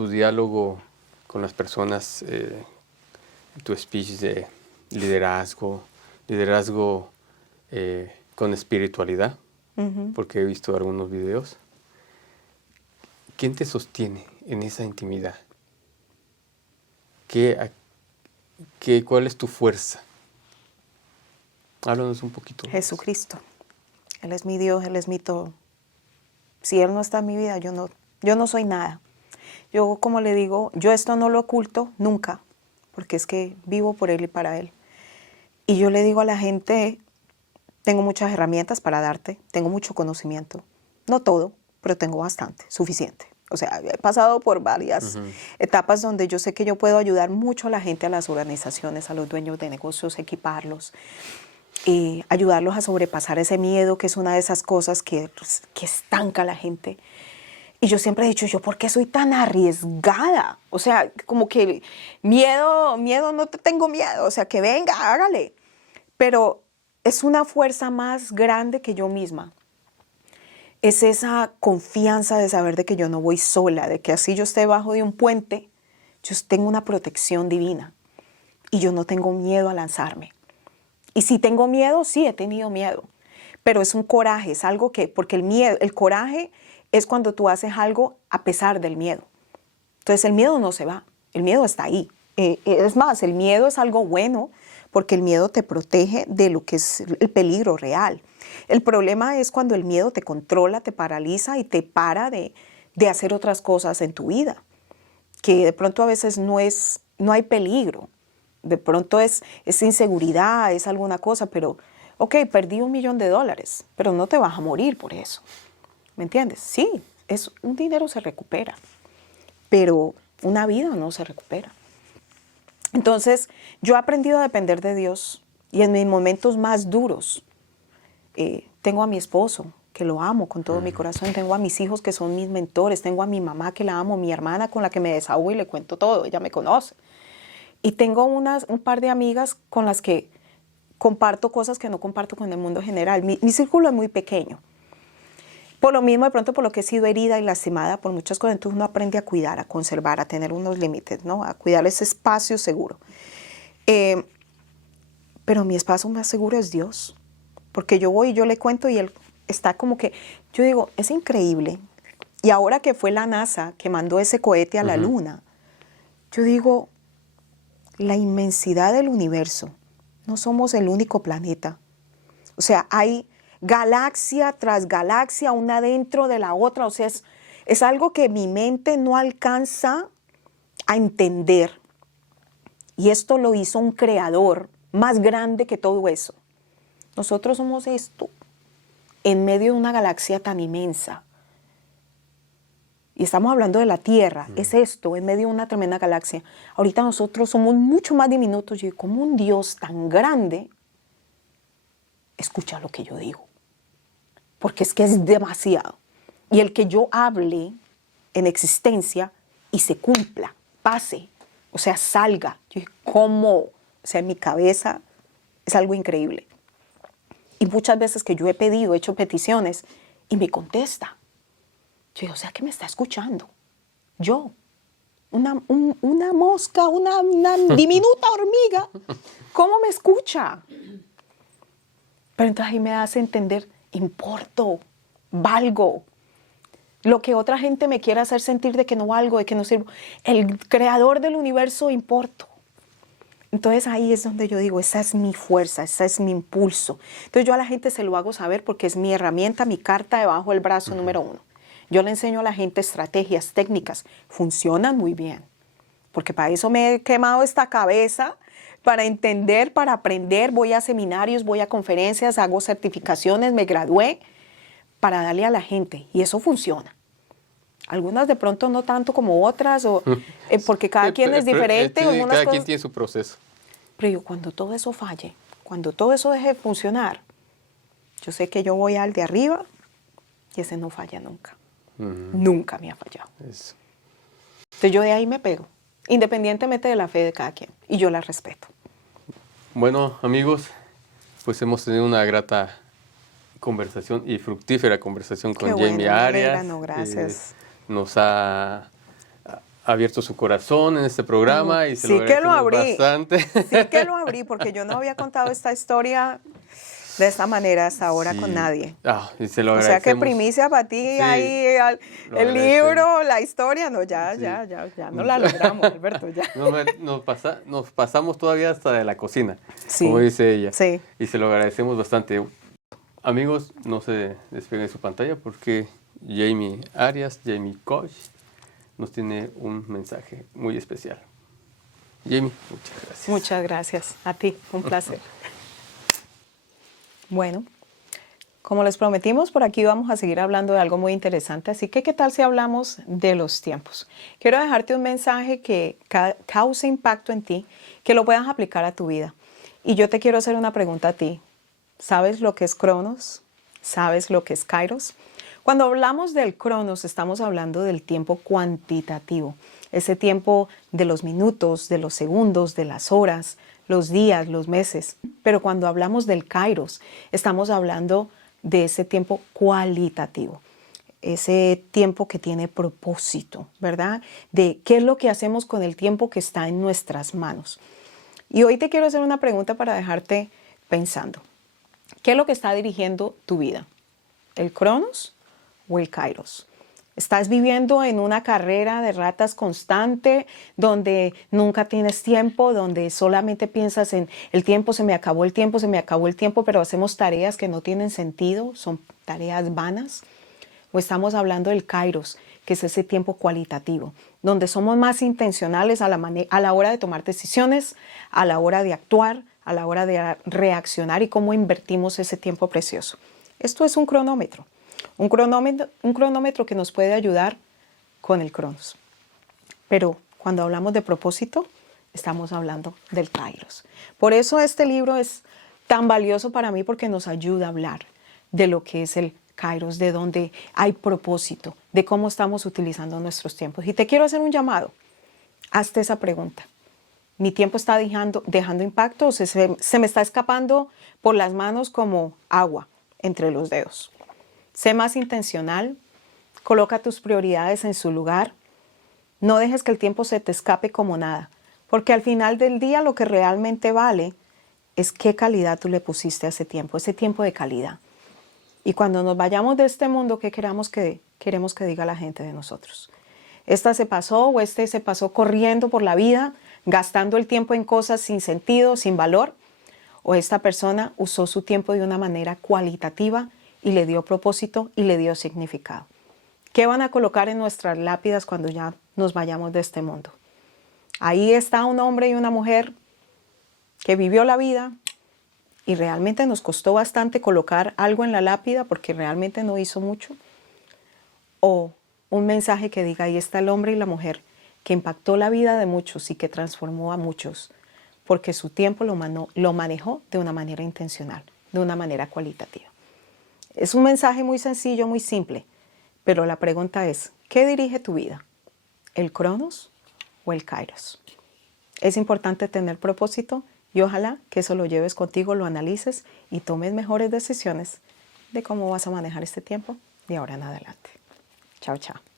diálogo con las personas, en tu speech de liderazgo con espiritualidad, porque he visto algunos videos. ¿Quién te sostiene en esa intimidad? ¿cuál es tu fuerza? Háblanos un poquito. Jesucristo. Él es mi Dios, Él es mi todo. Si Él no está en mi vida, yo no soy nada. Yo, como le digo, yo esto no lo oculto nunca, porque es que vivo por Él y para Él. Y yo le digo a la gente, tengo muchas herramientas para darte, tengo mucho conocimiento. No todo, pero tengo bastante, suficiente. O sea, he pasado por varias etapas donde yo sé que yo puedo ayudar mucho a la gente, a las organizaciones, a los dueños de negocios, equiparlos, ayudarlos a sobrepasar ese miedo, que es una de esas cosas que estanca a la gente. Y yo siempre he dicho, ¿yo por qué soy tan arriesgada? O sea, como que miedo, no te tengo miedo, o sea, que venga, hágale. Pero es una fuerza más grande que yo misma. Es esa confianza de saber de que yo no voy sola, de que así yo esté bajo de un puente, yo tengo una protección divina y yo no tengo miedo a lanzarme. Y si tengo miedo, sí, he tenido miedo, pero es un coraje, es algo que, porque el coraje es cuando tú haces algo a pesar del miedo. Entonces el miedo no se va, el miedo está ahí. Es más, el miedo es algo bueno porque el miedo te protege de lo que es el peligro real. El problema es cuando el miedo te controla, te paraliza y te para de hacer otras cosas en tu vida, que de pronto a veces no hay peligro. De pronto es inseguridad, es alguna cosa, pero, ok, perdí $1 millón, pero no te vas a morir por eso. ¿Me entiendes? Sí, un dinero se recupera, pero una vida no se recupera. Entonces, yo he aprendido a depender de Dios y en mis momentos más duros tengo a mi esposo, que lo amo con todo mi corazón, tengo a mis hijos que son mis mentores, tengo a mi mamá que la amo, mi hermana con la que me desahogo y le cuento todo, ella me conoce. Y tengo un par de amigas con las que comparto cosas que no comparto con el mundo general. Mi círculo es muy pequeño. Por lo mismo, de pronto, por lo que he sido herida y lastimada por muchas cosas, entonces uno aprende a cuidar, a conservar, a tener unos límites, ¿no? A cuidar ese espacio seguro. Pero mi espacio más seguro es Dios. Porque yo voy y yo le cuento y él está como que, yo digo, es increíble. Y ahora que fue la NASA que mandó ese cohete a la Luna, yo digo, la inmensidad del universo, no somos el único planeta. O sea, hay galaxia tras galaxia, una dentro de la otra. O sea, es algo que mi mente no alcanza a entender. Y esto lo hizo un creador más grande que todo eso. Nosotros somos esto, en medio de una galaxia tan inmensa. Y estamos hablando de la Tierra, es esto, en medio de una tremenda galaxia. Ahorita nosotros somos mucho más diminutos y como un Dios tan grande, escucha lo que yo digo. Porque es que es demasiado. Y el que yo hable en existencia y se cumpla, pase, o sea, salga. Yo dije, ¿cómo? O sea, en mi cabeza es algo increíble. Y muchas veces que yo he pedido, he hecho peticiones y me contesta. Yo digo, o sea, que me está escuchando. Yo, una mosca, una diminuta hormiga, ¿cómo me escucha? Pero entonces ahí me hace entender, importo, valgo. Lo que otra gente me quiere hacer sentir de que no valgo, de que no sirvo. El creador del universo importo. Entonces ahí es donde yo digo, esa es mi fuerza, ese es mi impulso. Entonces yo a la gente se lo hago saber porque es mi herramienta, mi carta debajo del brazo número 1. Yo le enseño a la gente estrategias, técnicas, funcionan muy bien. Porque para eso me he quemado esta cabeza, para entender, para aprender, voy a seminarios, voy a conferencias, hago certificaciones, me gradué, para darle a la gente. Y eso funciona. Algunas de pronto no tanto como otras, porque cada quien es diferente. Cada quien tiene su proceso. Pero yo, cuando todo eso falle, cuando todo eso deje de funcionar, yo sé que yo voy al de arriba y ese no falla nunca. Nunca me ha fallado. Eso. Entonces yo de ahí me pego, independientemente de la fe de cada quien, y yo la respeto. Bueno, amigos, pues hemos tenido una grata conversación y fructífera conversación con Jamie Arias. No, gracias. Nos ha abierto su corazón en este programa y se lo agradecemos bastante. Sí que lo abrí, porque yo no había contado esta historia de esta manera hasta ahora con Sí. nadie. Y se lo O sea que agradecemos. primicia para ti, Sí, ahí lo el agradecemos. libro, la historia, no, ya no la logramos, Alberto, ya. Nos pasamos todavía hasta de la cocina, Sí, como dice ella. sí. Y se lo agradecemos bastante. Amigos, no se despeguen de su pantalla porque Jamie Arias, Jamie Koch, nos tiene un mensaje muy especial. Jamie, muchas gracias. Muchas gracias. A ti, un placer. Bueno, como les prometimos, por aquí vamos a seguir hablando de algo muy interesante. Así que, ¿qué tal si hablamos de los tiempos? Quiero dejarte un mensaje que cause impacto en ti, que lo puedas aplicar a tu vida. Y yo te quiero hacer una pregunta a ti. ¿Sabes lo que es Cronos? ¿Sabes lo que es Kairos? Cuando hablamos del Cronos, estamos hablando del tiempo cuantitativo. Ese tiempo de los minutos, de los segundos, de las horas, los días, los meses. Pero cuando hablamos del Kairos, estamos hablando de ese tiempo cualitativo. Ese tiempo que tiene propósito, ¿verdad? De qué es lo que hacemos con el tiempo que está en nuestras manos. Y hoy te quiero hacer una pregunta para dejarte pensando. ¿Qué es lo que está dirigiendo tu vida? ¿El Cronos o el Kairos? ¿Estás viviendo en una carrera de ratas constante, donde nunca tienes tiempo, donde solamente piensas en el tiempo, se me acabó el tiempo, se me acabó el tiempo, pero hacemos tareas que no tienen sentido, son tareas vanas? ¿O estamos hablando del Kairos, que es ese tiempo cualitativo, donde somos más intencionales a la hora de tomar decisiones, a la hora de actuar, a la hora de reaccionar y cómo invertimos ese tiempo precioso? Esto es un cronómetro. Un cronómetro que nos puede ayudar con el Cronos. Pero cuando hablamos de propósito, estamos hablando del Kairos. Por eso este libro es tan valioso para mí, porque nos ayuda a hablar de lo que es el Kairos, de donde hay propósito, de cómo estamos utilizando nuestros tiempos. Y te quiero hacer un llamado. Hazte esa pregunta. ¿Mi tiempo está dejando impacto o se me está escapando por las manos como agua entre los dedos? Sé más intencional, coloca tus prioridades en su lugar, no dejes que el tiempo se te escape como nada, porque al final del día lo que realmente vale es qué calidad tú le pusiste a ese tiempo de calidad. Y cuando nos vayamos de este mundo, ¿qué queremos que diga la gente de nosotros? Esta se pasó o este se pasó corriendo por la vida, gastando el tiempo en cosas sin sentido, sin valor, o esta persona usó su tiempo de una manera cualitativa y le dio propósito y le dio significado. ¿Qué van a colocar en nuestras lápidas cuando ya nos vayamos de este mundo? Ahí está un hombre y una mujer que vivió la vida y realmente nos costó bastante colocar algo en la lápida porque realmente no hizo mucho. O un mensaje que diga, ahí está el hombre y la mujer que impactó la vida de muchos y que transformó a muchos porque su tiempo lo manejó de una manera intencional, de una manera cualitativa. Es un mensaje muy sencillo, muy simple, pero la pregunta es, ¿qué dirige tu vida? ¿El Cronos o el Kairos? Es importante tener propósito y ojalá que eso lo lleves contigo, lo analices y tomes mejores decisiones de cómo vas a manejar este tiempo de ahora en adelante. Chao, chao.